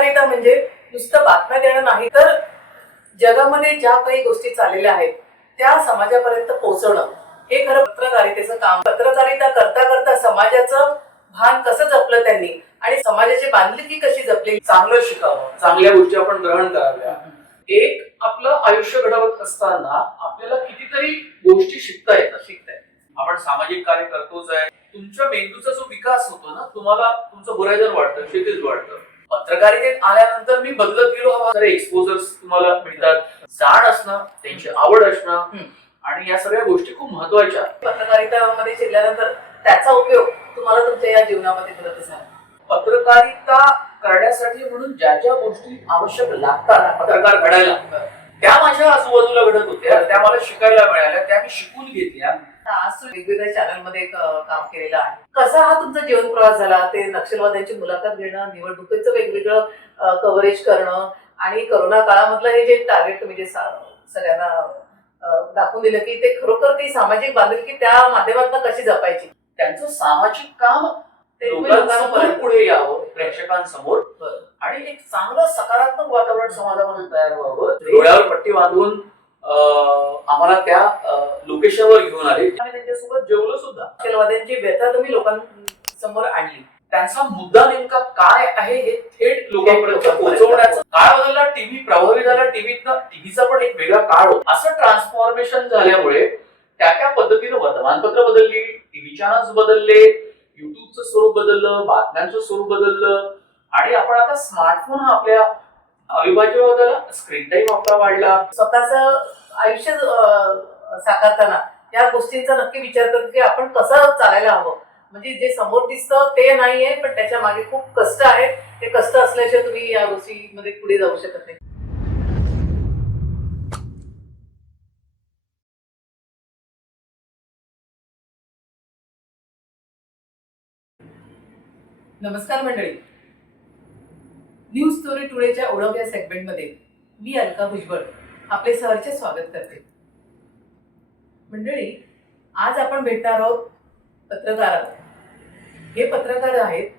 पत्रकारिता म्हणजे नुसतं बातम्या देणं नाही, तर जगामध्ये ज्या काही गोष्टी चाललेल्या आहेत त्या समाजापर्यंत पोहोचवणं हे खरं पत्रकारितेचं काम. पत्रकारिता करता करता समाजाचं भान कसं जपलं त्यांनी आणि समाजाची बांधिलकी कशी जपली, चांगलं शिकावं, चांगल्या गोष्टी आपण ग्रहण कराव्या. एक आपलं आयुष्य घडवत असताना आपल्याला कितीतरी गोष्टी शिकता येतात. आपण सामाजिक कार्य करतोच आहे. तुमच्या मेंदूचा जो विकास होतो ना, तुम्हाला तुमचं होरायझन वाढतं, क्षितिज वाढतं. पत्रकारितेत आल्यानंतर मी बदलत गेलो. हा एक्सपोजर्स तुम्हाला मिळतात, जाण असणं, त्यांची आवड असणं आणि या सगळ्या गोष्टी खूप महत्वाच्या. पत्रकारितामध्ये शिरल्यानंतर त्याचा उपयोग तुम्हाला तुमच्या या जीवनामध्ये करत असाल. पत्रकारिता करण्यासाठी म्हणून ज्या ज्या गोष्टी आवश्यक लागतात पत्रकार घडायला, त्या माझ्या आजूबाजूला घडत होत्या, त्या मला शिकायला मिळाल्या, त्या मी शिकून घेतल्या. आज वेगवेगळ्या चॅनल मध्ये काम केलेलं आहे. कसा हा तुमचा जीवन प्रवास झाला? ते नक्षलवाद्यांची मुलाखत घेणं, निवडणुकीचं वेगवेगळं कव्हरेज करणं आणि करोना काळामधलं हे जे टार्गेट म्हणजे सगळ्यांना दाखवून दिलं की ते खरोखर ती सामाजिक बांधिलकी त्या माध्यमातून कशी जपायची. त्यांचं सामाजिक काम ते लोकांसमोर पुढे यावं, प्रेक्षकांसमोर, आणि एक चांगलं सकारात्मक वातावरण समाजामध्ये तयार व्हावं. डोळ्यावर पट्टी बांधून आम्हाला त्या लोकेशनवर घेऊन आले आणि त्यांच्यासोबत जेवलो सुद्धा. नक्षलवाद्यांची व्यथा तुम्ही लोकांसमोर आणली. त्यांचा मुद्दा नेमका काय आहे हे थेट लोकांपर्यंत पोहोचवण्याचा. काळ बदलला, टीव्ही प्रभावी झाला, टीव्हीचा पण एक वेगळा काळ होता. असं ट्रान्सफॉर्मेशन झाल्यामुळे त्या पद्धतीनं वर्तमानपत्र बदलली, टीव्ही चॅनल्स बदलले, युट्यूबचं स्वरूप बदललं, बातम्यांचं स्वरूप बदललं आणि आपण आता स्मार्टफोन हा आपल्या अविभाज्य बदलला, स्क्रीन टाइम आपला वाढला. स्वतःचं आयुष्य साकारताना या गोष्टींचा नक्की विचार करतो की आपण कसं चालायला हवं. म्हणजे जे समोर दिसतं ते नाहीये, पण त्याच्या मागे खूप कष्ट आहेत. ते कष्ट असल्याशिवाय तुम्ही या गोष्टीमध्ये पुढे जाऊ शकत नाही. नमस्कार मंडळी, न्यूज स्टोरी टुडेच्या ओळख या सेगमेंटमध्ये मी अलका भुजबळ आपले सहर्ष स्वागत करते. मंडळी, आज आपण भेटणार आहोत पत्रकारांना. हे पत्रकार आहेत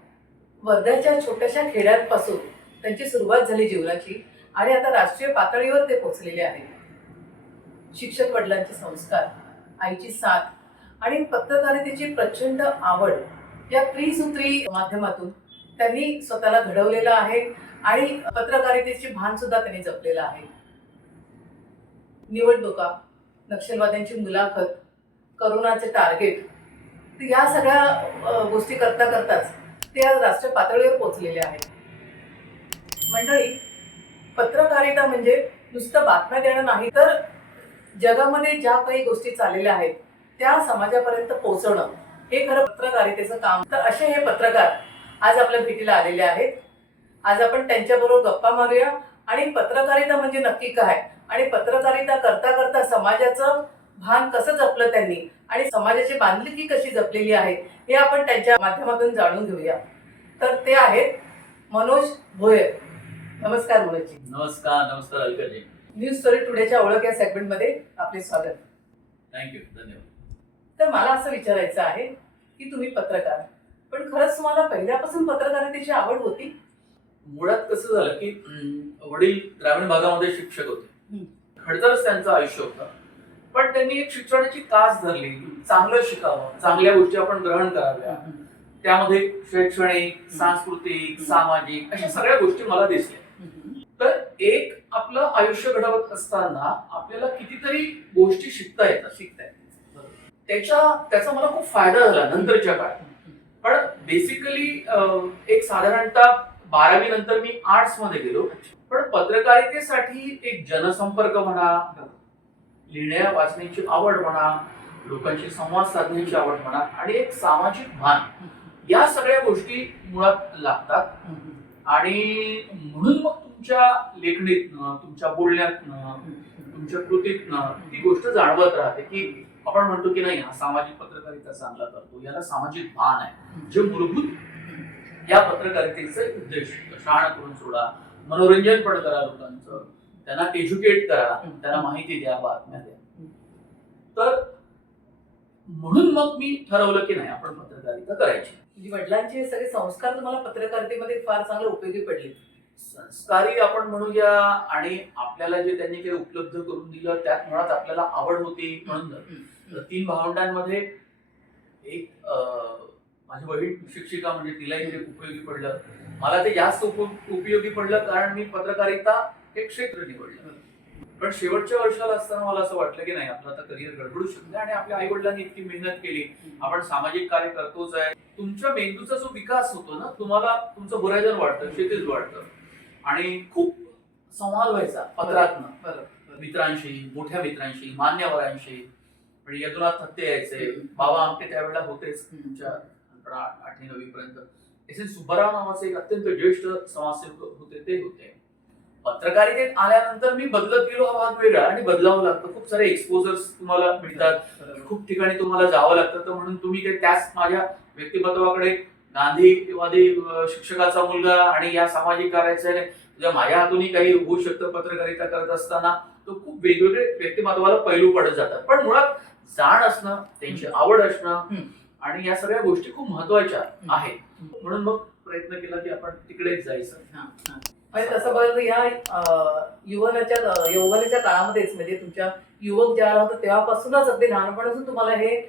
वर्ध्याच्या छोट्याशा खेड्यांपासून त्यांची सुरुवात झाली जीवनाची आणि आता राष्ट्रीय पातळीवर ते पोहोचलेले आहेत. शिक्षक वडिलांचे संस्कार, आईची साथ आणि पत्रकारितेची प्रचंड आवड या त्रिसूत्री माध्यमातून त्यांनी स्वतःला घडवलेलं आहे आणि पत्रकारितेची भान सुद्धा त्यांनी जपलेलं आहे. निवडणुका, नक्षलवाद्यांची मुलाखत, करोनाचे टार्गेट, या सगळ्या गोष्टी करता करताच ते आज राष्ट्रीय पातळीवर पोहोचलेले आहेत. मंडळी, पत्रकारिता म्हणजे नुसतं बातम्या देणं नाही, तर जगामध्ये ज्या काही गोष्टी चाललेल्या आहेत त्या समाजापर्यंत पोहोचवणं हे खरं पत्रकारितेचं काम. तर असे हे पत्रकार आज आपल्या भेटीला आलेले आहेत. आज आपण त्यांच्याबरोबर गप्पा मारूया आणि पत्रकारिता म्हणजे नक्की काय आणि पत्रकारिता करता करता समाजाचं भान कसं जपलं त्यांनी आणि समाजाची बांधिलकी कशी जपलेली आहे हे आपण त्यांच्या माध्यमातून जाणून घेऊया. तर ते आहेत मनोज भोयर. नमस्कार मनोजजी. नमस्कार अलकाजी. न्यूज स्टोरी टुडेच्या ओळख या सेगमेंटमध्ये आपले स्वागत. थँक्यू, धन्यवाद. तर मला असं विचारायचं आहे की तुम्ही पत्रकार, पण खरंच तुम्हाला पहिल्यापासून पत्रकारितेची आवड होती? मुळात कसं झालं की वडील ग्रामीण भागामध्ये शिक्षक होते, खडतरच त्यांचं आयुष्य होतं. पण त्यांनी एक शिक्षणाची कास धरली, चांगलं शिकावं, चांगल्या गोष्टी आपण ग्रहण कराव्या. त्यामध्ये शैक्षणिक, सांस्कृतिक, सामाजिक अशा सगळ्या गोष्टी मला दिसल्या. तर एक आपलं आयुष्य घडवत असताना आपल्याला कितीतरी गोष्टी शिकता येतात. त्याचा मला खूप फायदा झाला नंतरच्या काळात. पण बेसिकली एक साधारणतः 12वी नंतर मी आर्ट्स मध्ये गेलो. पण पत्रकारितेसाठी एक जनसंपर्क म्हणा, लिहिण्या वाचण्याची आवड म्हणा, लोकांशी संवाद साधण्याची आवड म्हणा आणि एक सामाजिक भान, या सगळ्या गोष्टी मुळात लागतात. आणि म्हणून मग तुमच्या लेखणीतनं, तुमच्या बोलण्यातनं, तुमच्या कृतीतनं ती गोष्ट जाणवत राहते की आपण म्हणतो की नाही, हा सामाजिक पत्रकारिता चांगला करतो, याला सामाजिक भान आहे. जे मूलभूत या पत्रकारितेचा उद्देश, शाळा करून सोडा, मनोरंजन पण करा लोकांचं, त्यांना एज्युकेट करा, त्यांना माहिती द्या, बातम्या द्या. तर म्हणून मग मी ठरवलं की नाही, आपण पत्रकारिता करायची. म्हणजे वडिलांचे सगळे संस्कार तुम्हाला पत्रकारितेमध्ये फार चांगले उपयोगी पडले. संस्कारी आपण म्हणूया आणि आपल्याला जे त्यांनी काही उपलब्ध करून दिलं त्यात मुळात आपल्याला आवड होती म्हणून 3 भावंडांमध्ये एक माझी बहीण शिक्षिका म्हणजे तिलाही ते उपयोगी पडलं. मला ते जास्त उपयोगी पडलं कारण मी पत्रकारिता हे क्षेत्र निवडलं. पण शेवटच्या वर्षाला असताना मला असं वाटलं की नाही, आपलं आता करिअर गडबडू शकतं आणि आपल्या आई वडिलांनी इतकी मेहनत केली, आपण सामाजिक कार्य करतोच आहे. तुमच्या मेंदूचा जो विकास होतो ना, तुम्हाला तुमचं होरायझन वाढतं, क्षितिज वाढतं आणि खूप संवाद व्हायचा पत्रातनं मित्रांशी, मोठ्या मित्रांशी, मान्यवरांशी. म्हणजे यदुनाथ थत्ते यायचे, बाबा आमटे त्यावेळेला होतेच तुमच्या 8वी-9वी पर्यंत. एस एन सुब्बाराव नावाचे एक अत्यंत ज्येष्ठ समाजसेवक होते, ते होते. पत्रकारितेत आल्यानंतर मी बदलत गेलो हा भाग वेगळा आणि बदलावं लागतं. खूप सारे एक्सपोजर्स तुम्हाला मिळतात, खूप ठिकाणी तुम्हाला जावं लागतं. तर म्हणून तुम्ही काही त्याच माझ्या व्यक्तिमत्वाकडे गांधीवादी शिक्षकाचा मुलगा आणि या सामाजिक कार्याच्या माझ्या हातूनही काही होऊ शकतं पत्रकारिता करत असताना, तो खूप वेगवेगळे व्यक्तिमत्वाला पैलू पडत जातात. पण मुळात जाण असणं, त्यांची आवड असणं आणि या सगळ्या गोष्टी खूप महत्वाच्या आहेत. म्हणून मग प्रयत्न केला की आपण तिकडेच जायचं. म्हणजे तसं बघायला या यौवनाच्या काळामध्येच, म्हणजे तुमच्या युवक ज्या होता तेव्हापासूनच अगदी लहानपणापासून तुम्हाला हे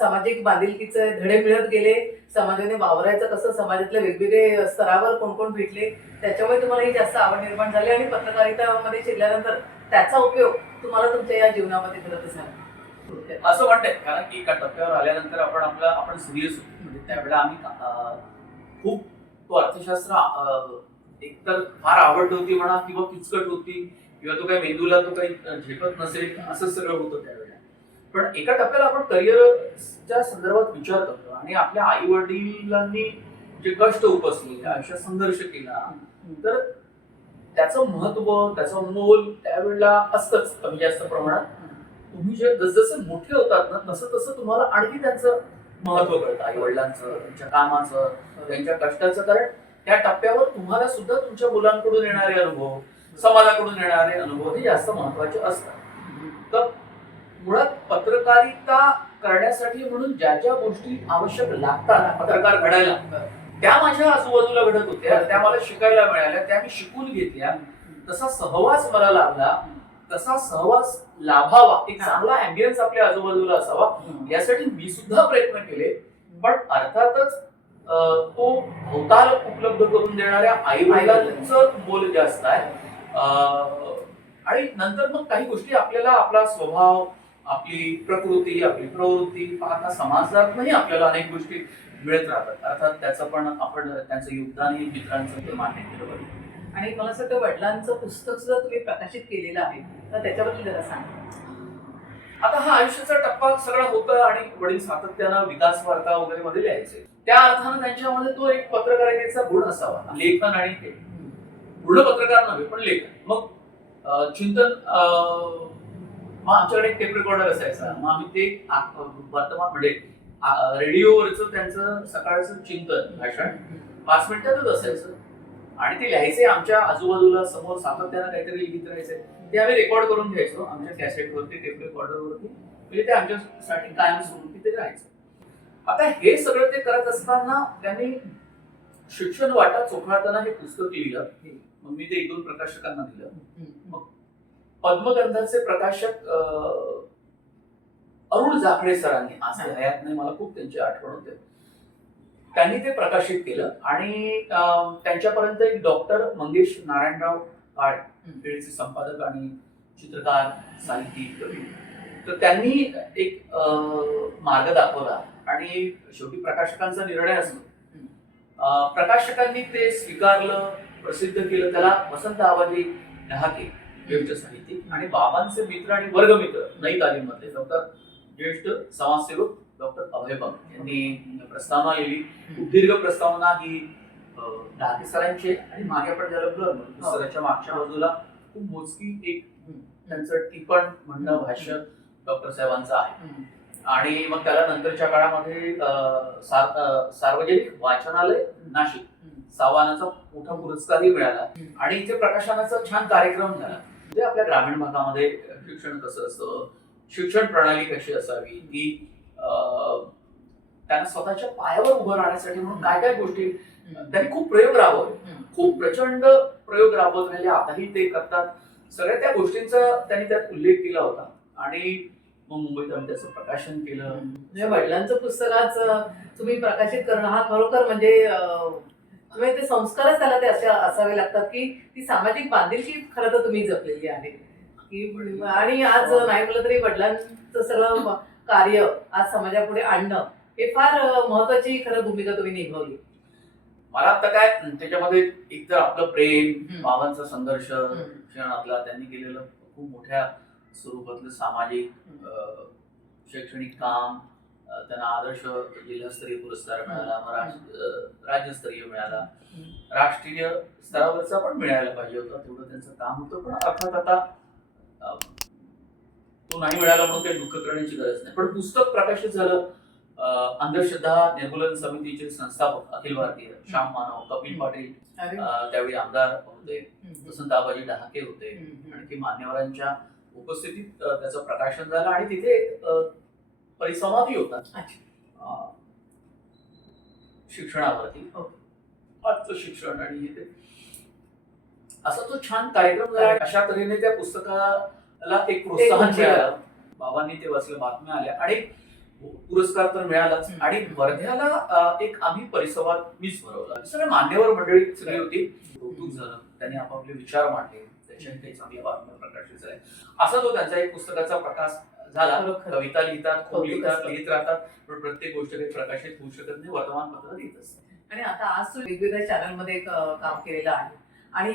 सामाजिक बांधिलकीचे धडे मिळत गेले. समाजाने वावरायचं कसं, समाजातल्या वेगवेगळे स्तरावर कोण कोण भेटले, त्याच्यामुळे तुम्हाला ही जास्त आवड निर्माण झाली आणि पत्रकारितामध्ये शिरल्यानंतर त्याचा उपयोग तुम्हाला तुमच्या या जीवनामध्ये करतच झाला असं म्हणते. कारण की एका टप्प्यावर आल्यानंतर आपण सिरियस होतो. म्हणजे त्यावेळेला आम्ही खूप तो अर्थशास्त्र एकतर फार आवड होती म्हणा किंवा किचकट होती किंवा तो काही मेंदूला तो काही झेपत नसेल, असं सगळं होतं त्यावेळेला. पण एका टप्प्याला आपण करिअरच्या संदर्भात विचार करतो आणि आपल्या आई वडिलांनी जे कष्ट उपसले, आयुष्यात संघर्ष केला, तर त्याचं महत्व, त्याचं मोल त्यावेळेला असतंच कमी जास्त प्रमाणात. तुम्ही जे जसजसे मोठे होतात ना, तसं तसं तुम्हाला आणखी त्यांचं महत्व कळतं, आई वडिलांचं, त्यांच्या कामाचं, त्यांच्या कष्टाचं. कारण त्या टप्प्यावर तुम्हाला सुद्धा तुमच्या मुलांकडून येणारे अनुभव, समाजाकडून येणारे अनुभव हे जास्त महत्वाचे असतात. तर मुळात पत्रकारिता करण्यासाठी म्हणून ज्या ज्या गोष्टी आवश्यक लागतात पत्रकार घडायला, त्या माझ्या आजूबाजूला घडत होत्या, त्या मला शिकायला मिळाल्या, त्या मी शिकून घेतल्या. तसा सहवास मला लाभला, तसा सहवास लाभावा, एक चांगला अँबियन्स आपल्या आजूबाजूला असावा, यासाठी मी सुद्धा प्रयत्न केले. पण अर्थातच तो भोवताल उपलब्ध करून देणाऱ्या आई वडिलांचं मोल जास्त आहे. आणि नंतर मग काही गोष्टी आपल्याला आपला स्वभाव, आपली प्रकृती, आपली प्रवृत्ती पाहता समाजातही आपल्याला अनेक गोष्टी मिळत राहतात. अर्थात त्याचं पण आपण त्यांचं योगदानही मित्रांचं ते मान्य केलं पाहिजे. आणि मला असं वाटतं वडिलांचं पुस्तक सुद्धा तुम्ही प्रकाशित केलेलं आहे, तर त्याच्याबद्दल जरा सांगा. आता हा आयुष्याचा टप्पा सगळा होता आणि वडील सातत्यानं विकास वार्ता वगैरे मध्ये लिहायचे. त्या अर्थानं त्यांच्यामध्ये तो एक पत्रकारितेचा गुण असावा, लेखन आणि हे पूर्ण पत्रकार नव्हे पण लेखन. मग चिंतन, मग आमच्याकडे एक टेप रेकॉर्डर असायचा, मग आम्ही ते वर्तमान म्हणजे रेडिओवरचं त्यांचं सकाळचं चिंतन भाषण 5 मिनिटातच असायचं आणि ते लिहायचे. आमच्या आजूबाजूला समोर सातत्यानं काहीतरी लिहित राहायचे, ते आम्ही रेकॉर्ड करून घ्यायचो आमच्या कॅसेटवरती, टेप रेकॉर्डरवरती. म्हणजे ते आमच्यासाठी कायमस्वरूपी ते राहायचं. आता हे सगळं ते करत असताना त्यांनी शिक्षण वाटा चोखाळताना हे पुस्तक लिहिलं. मग मी ते 2 प्रकाशकांना दिलं. मग पद्मगंधाचे प्रकाशक अरुण जाखडे सरांनी, आज ते हयात नाही, मला खूप त्यांची आठवण होते, त्यांनी ते प्रकाशित केलं. आणि त्यांच्यापर्यंत एक डॉक्टर मंगेश नारायणराव काळे, संपादक आणि चित्रकार, साहित्यिक, तर त्यांनी एक मार्ग दाखवला आणि शेवटी प्रकाशकांचा निर्णय असतो. प्रकाशकांनी ते स्वीकारलं, प्रसिद्ध केलं. त्याला वसंत आबाजी ढहाके, ज्येष्ठ साहित्यिक आणि बाबांचे मित्र आणि वर्गमित्र नई तालीममधले डॉक्टर ज्येष्ठ समाजसेवक डॉक्टर अभय बंग यांनी प्रस्तावना लिहिली. खूप दीर्घ प्रस्तावना ही ढहाके सरांची आणि मागे आपण झालं पुस्तकाच्या मागच्या बाजूला खूप मोजकी एक त्यांचं टिपण म्हणणं भाष्य डॉक्टर साहेबांचं आहे. आणि मग त्याला नंतरच्या काळामध्ये सार्वजनिक वाचनालय नाशिक सावानाचा मोठा पुरस्कारही मिळाला आणि इथे प्रकाशनाचा छान कार्यक्रम झाला. म्हणजे आपल्या ग्रामीण भागामध्ये शिक्षण कसं असतं, शिक्षण प्रणाली कशी असावी, ती त्यांना स्वतःच्या पायावर उभं राहण्यासाठी म्हणून काय काय गोष्टी त्यांनी खूप प्रयोग राबवले, खूप प्रचंड प्रयोग राबवत राहिले, आताही ते करतात. सगळ्या त्या गोष्टींचा त्यांनी त्यात उल्लेख केला होता आणि मग मुंबईत आम्ही त्याचं प्रकाशन केलं. म्हणजे वडिलांचं पुस्तक आज तुम्ही प्रकाशित करणं हा खरोखर म्हणजे तुम्ही ते संस्कारच त्याला ते असे असावे लागतात की ती सामाजिक बांधिलकी खरं तर तुम्ही जपलेली आहे की आणि आज नाही म्हटलं तरी वडिलांचं सगळं कार्य आज समाजापुढे आणणं हे फार महत्वाची खरं भूमिका तुम्ही निभावली. मला आता काय त्याच्यामध्ये एकतर आपलं प्रेम, भावांचा संघर्ष, शिक्षणातला त्यांनी केलेलं खूप मोठ्या स्वरूपातलं सामाजिक शैक्षणिक काम, त्यांना आदर्श जिल्हास्तरीय पुरस्कार मिळाला, मग राज्यस्तरीय मिळाला, राष्ट्रीय स्तरावरचा पण मिळायला पाहिजे होता, तेवढं त्यांचं काम होतं. पण अर्थात आता तो नाही मिळाला म्हणून काही दुःख करण्याची गरज नाही. पण पुस्तक प्रकाशित झालं. अंधश्रद्धा निर्मूलन समितीचे संस्थापक अखिल भारतीय श्याम मानव, कपिल पाटील त्यावेळी आमदार होते, वसंत आबाजी डहाके होते, आणखी मान्यवरांच्या उपस्थितीत त्याचं प्रकाशन झालं आणि तिथे एक परिसंवादही होता शिक्षणावरती, आजचं शिक्षण आणि हे असा तो छान कार्यक्रम झाला. अशा तऱ्हेने त्या पुस्तकाला एक प्रोत्साहन मिळालं. बाबांनी ते वाचलं, बातम्या आल्या आणि पुरस्कार तर मिळालाच. आणि वर्ध्याला एक आम्ही परिसंवाद मीच भरवला. सगळे मान्यवर मंडळी सगळी होती, कौतुक झालं, त्यांनी आपापले विचार मांडले, त्याच्याने काही चांगल्या बातम्या प्रकाशित झाल्या. असा तो त्यांचा एक पुस्तकाचा प्रकाश झाला. कविता लिहितात, खूप लिहितात, लिहित राहतात, पण प्रत्येक गोष्ट काही प्रकाशित होऊ शकत नाही, वर्तमानपत्र लिहित असतात. आणि आता आज तू वेगवेगळ्या चॅनलमध्ये काम केलेलं आहे आणि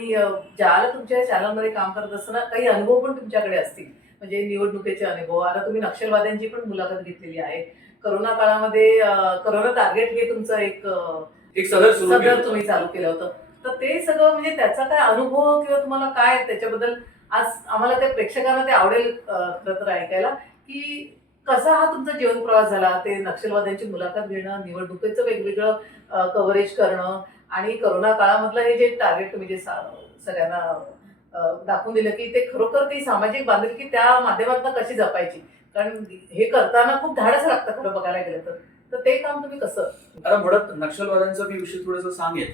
ज्याला तुमच्या चॅनलमध्ये काम करत असताना काही अनुभव पण तुमच्याकडे असतील, म्हणजे निवडणुकीचे अनुभव. आता तुम्ही नक्षलवाद्यांची पण मुलाखत घेतलेली आहे. करोना काळामध्ये करोना टार्गेट हे तुमचं एक सदर तुम्ही चालू केलं होतं. तर ते सगळं म्हणजे त्याचा काय अनुभव किंवा तुम्हाला काय त्याच्याबद्दल आज आम्हाला त्या प्रेक्षकांना ते आवडेल खरं तर ऐकायला की कसा हा तुमचा जीवन प्रवास झाला. ते नक्षलवाद्यांची मुलाखत घेणं, निवडणुकीचं वेगवेगळं कव्हरेज करणं आणि करोना काळामधलं हे जे टार्गेट तुम्ही जे सगळ्यांना दाखवून दिलं की ते खरोखर ती सामाजिक बांधिलकी त्या माध्यमातून कशी जपायची. कारण हे करताना खूप धाडस लागतं खरं बघायला गेलं तर ते काम तुम्ही कसं. आता मुळात नक्षलवाद्यांचा मी विषय थोडासा सांगेन.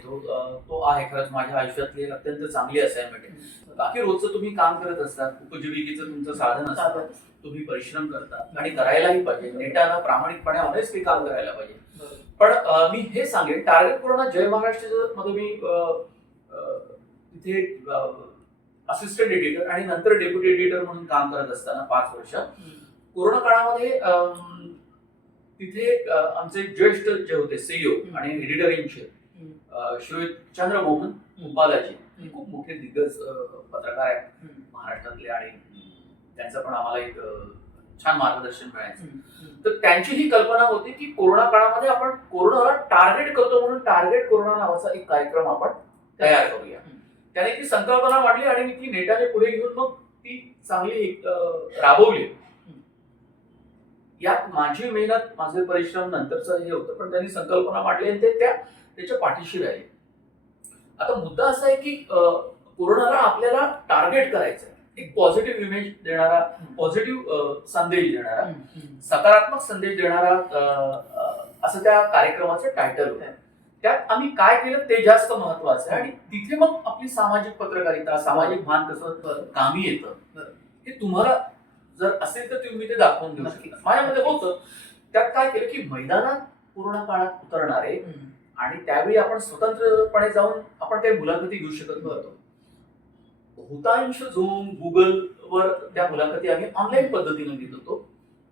तो आहे खरंच माझ्या आयुष्यातली अत्यंत चांगली असाइनमेंट आहे. बाकी रोजचं तुम्ही काम करत असतात, उपजीविकेचं तुमचं साधन असतं, तुम्ही परिश्रम करता आणि करायलाही पाहिजे. नेटाला प्रामाणिकपणे ऑनेस्टली काम करायला पाहिजे. पण मी हे सांगेन, टार्गेट कोरोना जय महाराष्ट्र मध्ये मी तिथे असिस्टंट एडिटर आणि नंतर डेप्युटी एडिटर म्हणून काम करत असताना 5 वर्ष कोरोना काळामध्ये तिथे आमचे ज्येष्ठ जे होते सीईओ आणि एडिटर इन चीफ श्वेत चंद्र मोहन उपाध्याय, खूप मोठे दिग्गज पत्रकार आहेत महाराष्ट्रातले आणि त्यांचं पण आम्हाला एक छान मार्गदर्शन मिळायचं. तर त्यांची ही कल्पना होती की कोरोना काळामध्ये आपण कोरोनाला टार्गेट करतो म्हणून टार्गेट कोरोना नावाचा एक कार्यक्रम आपण तयार करूया. त्याने ती संकल्पना मांडली आणि मी ती नेटाने पुढे घेऊन मग ती चांगली राबवली. यात माझी मेहनत, माझे परिश्रम नंतरचं हे होतं, पण त्यांनी संकल्पना मांडली आणि ते त्याच्या पाठीशी राहिले. आता मुद्दा असा आहे की कोरोनाला आपल्याला टार्गेट करायचं आहे. एक पॉझिटिव्ह इमेज देणारा, पॉझिटिव्ह संदेश देणारा, सकारात्मक संदेश देणारा असं त्या कार्यक्रमाचं टायटल होतं. त्यात आम्ही काय केलं ते जास्त महत्वाचं आहे आणि तिथे मग आपली सामाजिक पत्रकारिता, सामाजिक भान कसं कामी येतं हे तुम्हाला जर असेल तर तुम्ही ते दाखवून देऊ शकता. माझ्यामध्ये होतं. त्यात काय केलं की मैदानात कोरोना काळात उतरणारे आणि त्यावेळी आपण स्वतंत्रपणे जाऊन आपण काही मुलाखती घेऊ शकत नव्हतो. बहुतांश झूम, गुगल वर त्या मुलाखती आम्ही ऑनलाईन पद्धतीने घेत होतो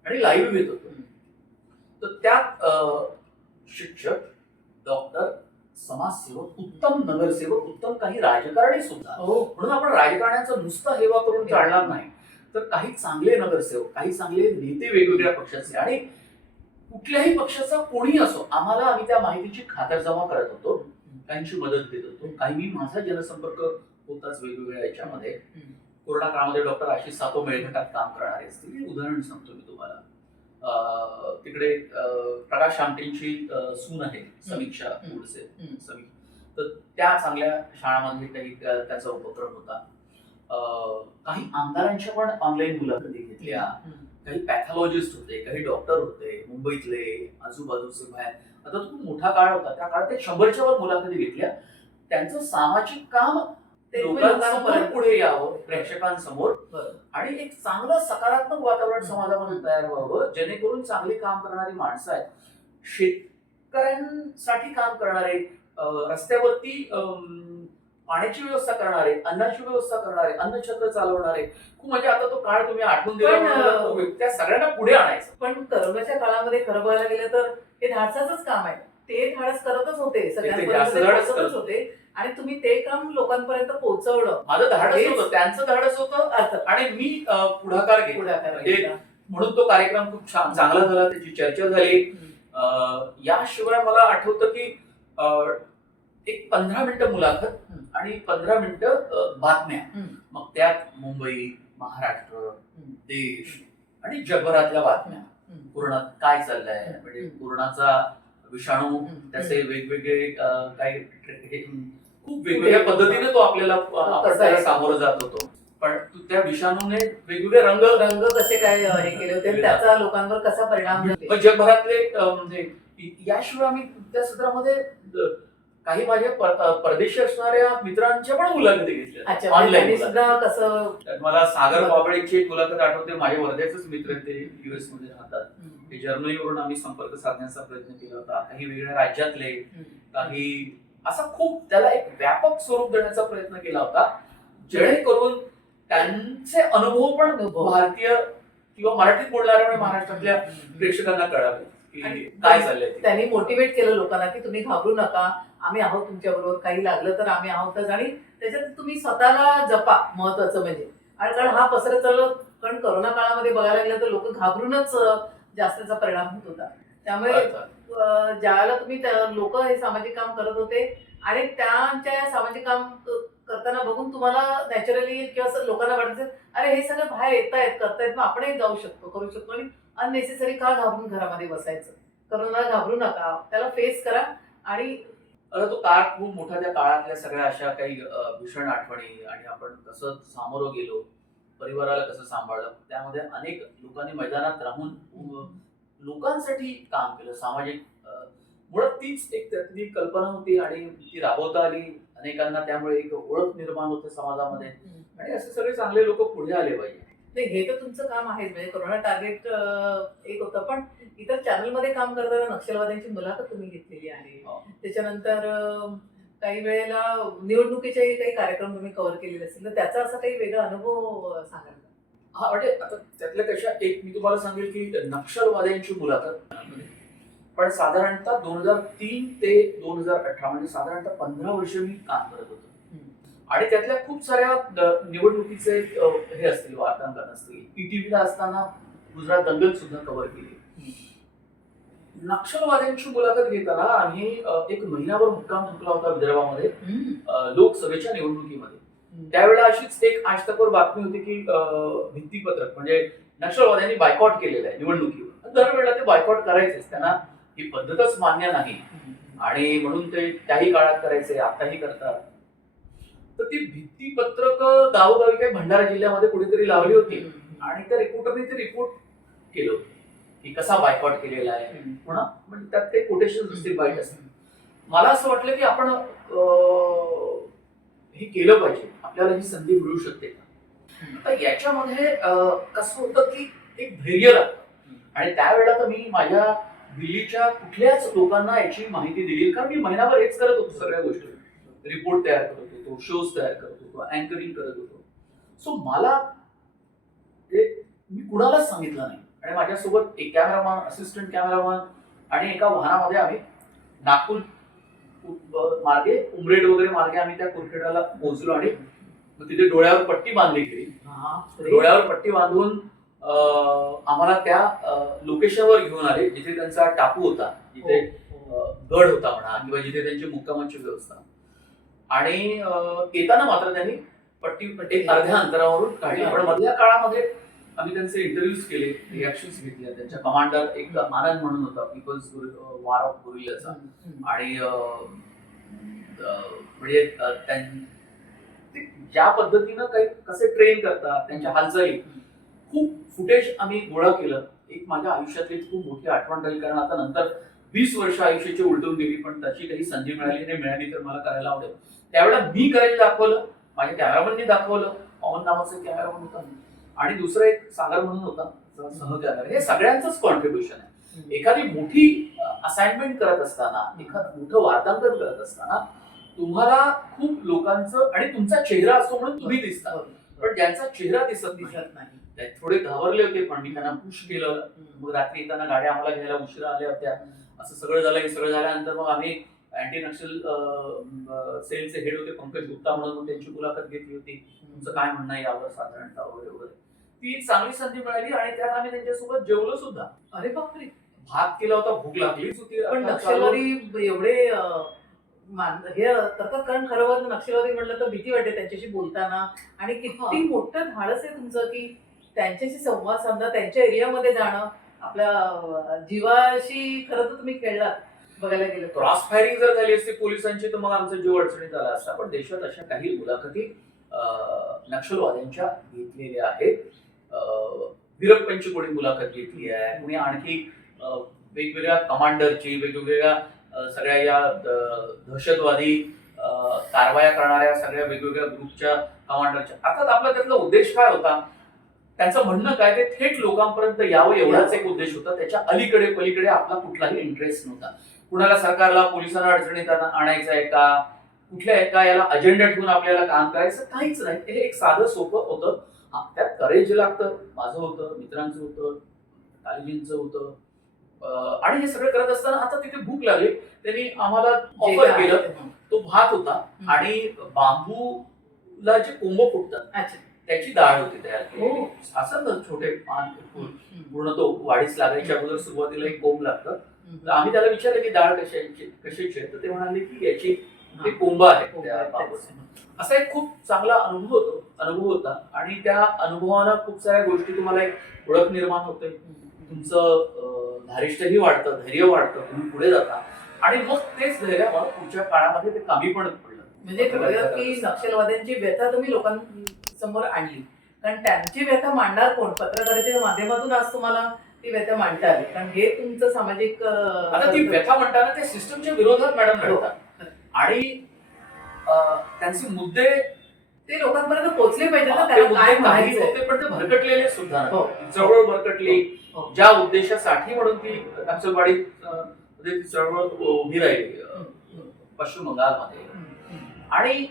आणि लाईव्ह घेत होतो. तर त्यात शिक्षक, डॉक्टर, समाजसेवक, उत्तम नगरसेवक, उत्तम काही राजकारणी सुद्धा. म्हणून आपण राजकारण्यांचा नुसता हेवा करून चालणार नाही, तर काही चांगले नगरसेवक, काही चांगले नेते वेगवेगळ्या पक्षाचे आणि कुठल्याही पक्षाचा कोणी असो, आम्ही त्या माहितीची खातरजमा करत होतो, काहींची मदत घेत होतो. काही माझा जनसंपर्क होताच वेगवेगळ्या याच्यामध्ये. कोरोना काळामध्ये डॉक्टर आशिष सातो मेळघाटात काम करणारे असतील, उदाहरण सांगतो मी तुम्हाला. तिकडे प्रकाश आमटेंची सून आहे समीक्षा गुडसे, तर त्या चांगल्या शाळांमध्ये काही त्याचा उपक्रम होता. काही आमदारांच्या पण ऑनलाईन मुलाखती घेतल्या. काही पॅथॉलॉजिस्ट होते, काही डॉक्टर होते, मुंबईतले, आजूबाजूचे बाहेर आता तो खूप मोठा काळ होता, त्या काळात ते 100च्या वर मुलाखती घेतल्या. त्यांचं सामाजिक काम ते तुम्ही लोकांसमोर लोकांपर्यंत- पुढे यावं, प्रेक्षकांसमोर, बरं. आणि एक चांगलं सकारात्मक वातावरण समाजामध्ये तयार व्हावं, जेणेकरून चांगली काम करणारी माणसं आहेत, शेतकऱ्यांसाठी काम करणारे, रस्त्यावरती पाण्याची व्यवस्था करणारे, अन्नाची व्यवस्था करणारे, अन्नछत्र चालवणारे, खूप म्हणजे आता तो काळ तुम्ही आठवून दिला पण, म्हणून मला तो त्या सगळ्यांना पुढे आणायचं. पण करोनाच्या काळामध्ये खरं बघायला गेलं तर हे धाडसाचंच काम आहे. ते धाडस करतच होते, सगळ्यांपर्यंत जास्त ते धाडस पोहोचतच करत होते आणि तुम्ही ते काम लोकांपर्यंत पोहोचवलं. माझं धाडस हेच- होतं, त्यांचं धाडस होतं, अर्थात आणि मी पुढाकार घेतला. पुढाकार म्हणजे घेतला. म्हणून तो कार्यक्रम खूप छान चांगला झाला, त्याची चर्चा झाली. याशिवाय मला आठवतं की एक 15 मिनिटं मुलाखत आणि 15 मिनिटं बातम्या. मग त्यात मुंबई, महाराष्ट्र, देश आणि जगभरातल्या बातम्या. कोरोनात काय चाललंय, म्हणजे कोरोनाचा विषाणू, त्याचे वेगवेगळे काही खूप वेगवेगळ्या पद्धतीने तो आपल्याला आपण त्याला सामोरं जात होतो. पण त्या विषाणूने वेगवेगळे रंग कसे काय हे केले होते आणि त्याचा लोकांवर कसा परिणाम झाले. मग जगभरातले म्हणजे याशिवाय आम्ही त्या सत्रामध्ये काही माझ्या परदेशी असणाऱ्या मित्रांच्या पण मुलाखती घेतल्या. अच्छा, म्हणजे त्यांनी सुद्धा कसं. मला सागर बाबळेची एक मुलाखत आठवते. माझे वर्ध्याचेच मित्र आहेत, ते US मध्ये राहतात. ते जर्मनीवरून आम्ही संपर्क साधण्याचा प्रयत्न केला होता. काही वेगळ्या राज्यातले, काही असा खूप त्याला एक व्यापक स्वरूप देण्याचा प्रयत्न केला होता, जेणेकरून त्यांचे अनुभव पण भारतीय किंवा मराठीत बोलणाऱ्या महाराष्ट्रातल्या प्रेक्षकांना कळावे की काय चाललंय. त्यांनी मोटिवेट केलं लोकांना की तुम्ही घाबरू नका, आम्ही आहोत तुमच्या बरोबर, काही लागलं तर आम्ही आहोतच, आणि त्याच्यात तुम्ही स्वतःला जपा, महत्वाचं म्हणजे. आणि कारण हा पसरत चालला, कारण करोना काळामध्ये बघायला गेलं तर लोक घाबरूनच जास्तीचा परिणाम होत होता. त्यामुळे ज्यावेळेला तुम्ही लोक हे सामाजिक काम करत होते आणि त्यांच्या सामाजिक काम करताना बघून तुम्हाला नॅचरली किंवा लोकांना वाटत अरे हे सगळं बाहेर येतायत करतायत, मग आपणही जाऊ शकतो, करू शकतो, आणि अननेसेसरी का घाबरून घरामध्ये बसायचं. करोनाला घाबरू नका, त्याला फेस करा. आणि तो काळ खूप मोठा, त्या काळातल्या सगळ्या अशा काही भीषण आठवणी, आणि आपण कसं सामोरं गेलो, परिवाराला कसं सांभाळलं, त्यामध्ये अनेक लोकांनी मैदानात राहून लोकांसाठी काम केलं. सामाजिक मुळात तीच एक त्यातली कल्पना होती आणि ती राबवता आली. अनेकांना त्यामुळे एक ओळख निर्माण होते समाजामध्ये, आणि असे सगळे चांगले लोक पुढे आले पाहिजे. हे तर तुमचं काम आहेच. म्हणजे कोरोना टार्गेट एक होतं, पण इतर चॅनलमध्ये काम करताना नक्षलवाद्यांची मुलाखत तुम्ही घेतलेली आहे. त्याच्यानंतर काही वेळेला निवडणुकीचे काही कार्यक्रम तुम्ही कव्हर केलेले असतील, तर त्याचा असा काही वेगळा अनुभव सांगाल का? हा, म्हणजे आता त्यातल्या कशा एक मी तुम्हाला सांगेल की नक्षलवाद्यांची मुलाखत, पण साधारणतः 2003 ते 2018 म्हणजे साधारणतः 15 वर्ष मी काम करत होतो. आणि त्यातल्या खूप साऱ्या निवडणुकीचे हे असतील, वार्तांकन असतील. PTV ला असताना गुजरात दंगल सुद्धा कव्हर केली. नक्षलवाद्यांची मुलाखत घेताना आम्ही एक महिनाभर मुक्काम ठोकला होता विदर्भामध्ये, लोकसभेच्या निवडणुकीमध्ये. त्यावेळेला अशीच एक आजतकवर बातमी होती की भित्तीपत्रक म्हणजे नक्षलवाद्यांनी बायकॉट केलेलं आहे निवडणुकीवर. दरवेळेला ते बायकॉट करायचेच, त्यांना ही पद्धतच मान्य नाही, आणि म्हणून ते त्याही काळात करायचे, आताही करतात. तर ती भित्तीपत्रक गावोगावी काही भंडारा जिल्ह्यामध्ये कुठेतरी लावली होती, आणि त्या रिपोर्टरने ते रिपोर्ट केलं की कसा बायकॉट केलेला आहे पुन्हा, म्हणजे त्यात काही कोटेशन असतील, बाईट असतील. मला असं वाटलं की आपण हे केलं पाहिजे, आपल्याला ही संधी मिळू शकते का. तर याच्यामध्ये कसं होतं की एक धैर्य लागतं, आणि त्यावेळेला तर मी माझ्या दिल्लीच्या कुठल्याच लोकांना याची माहिती दिली, कारण मी महिनाभर हेच करत होतो, सगळ्या गोष्टी, रिपोर्ट तयार करत होतो, शोज तयार करत होतो, अँकरिंग करत होतो. सो मला मी कुणालाच सांगितलं नाही, आणि माझ्यासोबत एक कॅमेरामॅन, असिस्टंट कॅमेरामॅन, आणि एका वाहनामध्ये आम्ही नागपूर मार्गे, उमरेड वगैरे मार्गे आम्ही त्या कुरखेड्याला पोहोचलो, आणि तिथे डोळ्यावर पट्टी बांधली गेली. डोळ्यावर पट्टी बांधून आम्हाला त्या लोकेशनवर घेऊन आले जिथे त्यांचा टापू होता, जिथे गड होता म्हणा, किंवा जिथे त्यांची मुक्कामाची व्यवस्था. आणि येताना मात्र त्यांनी पट्टी एक अर्ध्या अंतरावरून काढली. पण मधल्या काळामध्ये आम्ही त्यांचे इंटरव्ह्यूज केले, रिॲक्शन्स घेतल्या. त्यांच्या कमांडर एक आनंद म्हणून होता, पीपल्स वॉर ऑफ गुरिल्लाचा, आणि म्हणजे ज्या पद्धतीनं काही कसे ट्रेन करतात, त्यांच्या हालचाली, खूप फुटेज आम्ही गोळा केलं. एक माझ्या आयुष्यातली खूप मोठी आठवण राहील, कारण आता नंतर 20 वर्ष आयुष्याची उलटून गेली, पण तशी काही संधी मिळाली नाही, मिळाली तर मला करायला आवडेल. त्यावेळेला मी करायला दाखवलं, माझ्या कॅमेरामननी दाखवलं, पवन नावाचा कॅमेरामन होता आणि दुसरा एक सागर म्हणून होता सहकॅमेरा. हे सगळ्यांचंच कॉन्ट्रीब्युशन आहे. एखादी मोठी असाइनमेंट करत असताना, एखादं मोठं वार्तांकन करत असताना तुम्हाला खूप लोकांचं आणि तुमचा चेहरा असतो म्हणून तुम्ही दिसता, पण ज्यांचा चेहरा दिसत नाही थोडे घाबरले होते, पण मी त्यांना पुश केलं. मग रात्री येताना गाड्या आम्हाला घ्यायला उशिरा आल्या होत्या. असं सगळं झालं. हे सगळं झाल्यानंतर मग आम्ही अँटी नक्षल सेलचे हेड होते पंकज गुप्ता म्हणून, त्यांची मुलाखत घेतली होती. तुमचं काय म्हणणं आहे यावर साधारणतः वगैरे वगैरे. ती एक चांगली संधी मिळाली आणि त्यात आम्ही त्यांच्यासोबत जेवलो सुद्धा. अरे बापरे, भात केला होता, भूक लागलीच होती. पण नक्षलवादी एवढे हे करतात, कारण खरं नक्षलवादी म्हटलं तर भीती वाटते त्यांच्याशी बोलताना. आणि किती मोठं धाडस आहे तुमचं की त्यांच्याशी संवाद साधणं, त्यांच्या एरियामध्ये जाणं, आपल्या जीवाशी खरं तर तुम्ही खेळलात बघायला गेलं. क्रॉस फायरिंग जर झाली असती पोलिसांची तर मग आमचा जीव अडचणीत आला असता. पण देशात अशा काही मुलाखती नक्षलवाद्यांच्या घेतलेल्या आहेत. वीरप्पनची कोणी मुलाखत घेतली आहे, कुणी आणखी वेगवेगळ्या कमांडरची, वेगवेगळ्या सगळ्या या दहशतवादी कारवाया करणाऱ्या सगळ्या वेगवेगळ्या ग्रुपच्या कमांडरच्या. अर्थात आपला त्यातला उद्देश काय होता, त्यांचं म्हणणं काय, ते थेट लोकांपर्यंत यावं एवढाच एक उद्देश होता. त्याच्या अलीकडे पलीकडे आपला कुठलाही इंटरेस्ट नव्हता. कुणाला सरकारला पोलिसांना अडचणीत आणायचं आहे का, कुठल्या एका याला अजेंडा ठेवून आपल्याला काम करायचं, काहीच नाही. हे एक साधं सोपं होतं. त्यात करेज लागतं. माझं होतं, मित्रांचं होतं, काळजींचं होतं. आणि हे सगळं करत असताना आता तिथे भूक लागली. त्यांनी आम्हाला ऑफर केलं. तो भात होता आणि बांबूला जे कोंब फुटतात त्याची डाळ होती तयार केली. असं छोटे पान पूर्ण तो वाढीस लागायच्या अगोदर सुरुवातीला एक कोंब लागतं. तर आम्ही त्याला विचारलं की डाळ कशाची आहे, तर ते म्हणाले की याची ते कोंब आहे त्या बांबूचे. असा एक खूप चांगला अनुभव होता आणि त्या अनुभवानं खूप साऱ्या गोष्टी तुम्हाला एक ओळख निर्माण होते. तुमचं धारिष्ठही वाढतं, धैर्य वाढतं, तुम्ही पुढे जाता आणि मग तेच धैर्य पुढच्या काळामध्ये ते कमी पण पडलं. म्हणजे की नक्षलवाद्यांची व्यथा तुम्ही लोकांसमोर आणली, कारण त्यांची व्यथा मांडणार कोण? पत्रकारितेच्या माध्यमातून आज तुम्हाला ती व्यथा मांडता आली, कारण हे तुमचं सामाजिक. आता ती व्यथा म्हणताना ते सिस्टमच्या विरोधात मॅडम लढतात आणि त्यांचे मुद्दे ते लोकांपर्यंत पोहोचले पाहिजे ना, त्याला काय माहिती होते, पण ते भरकटलेले सुद्धा. चळवळ भरकटली, ज्या उद्देशासाठी म्हणून ती नक्षलवाडी चळवळ उभी राहिली पश्चिम बंगालमध्ये, आणि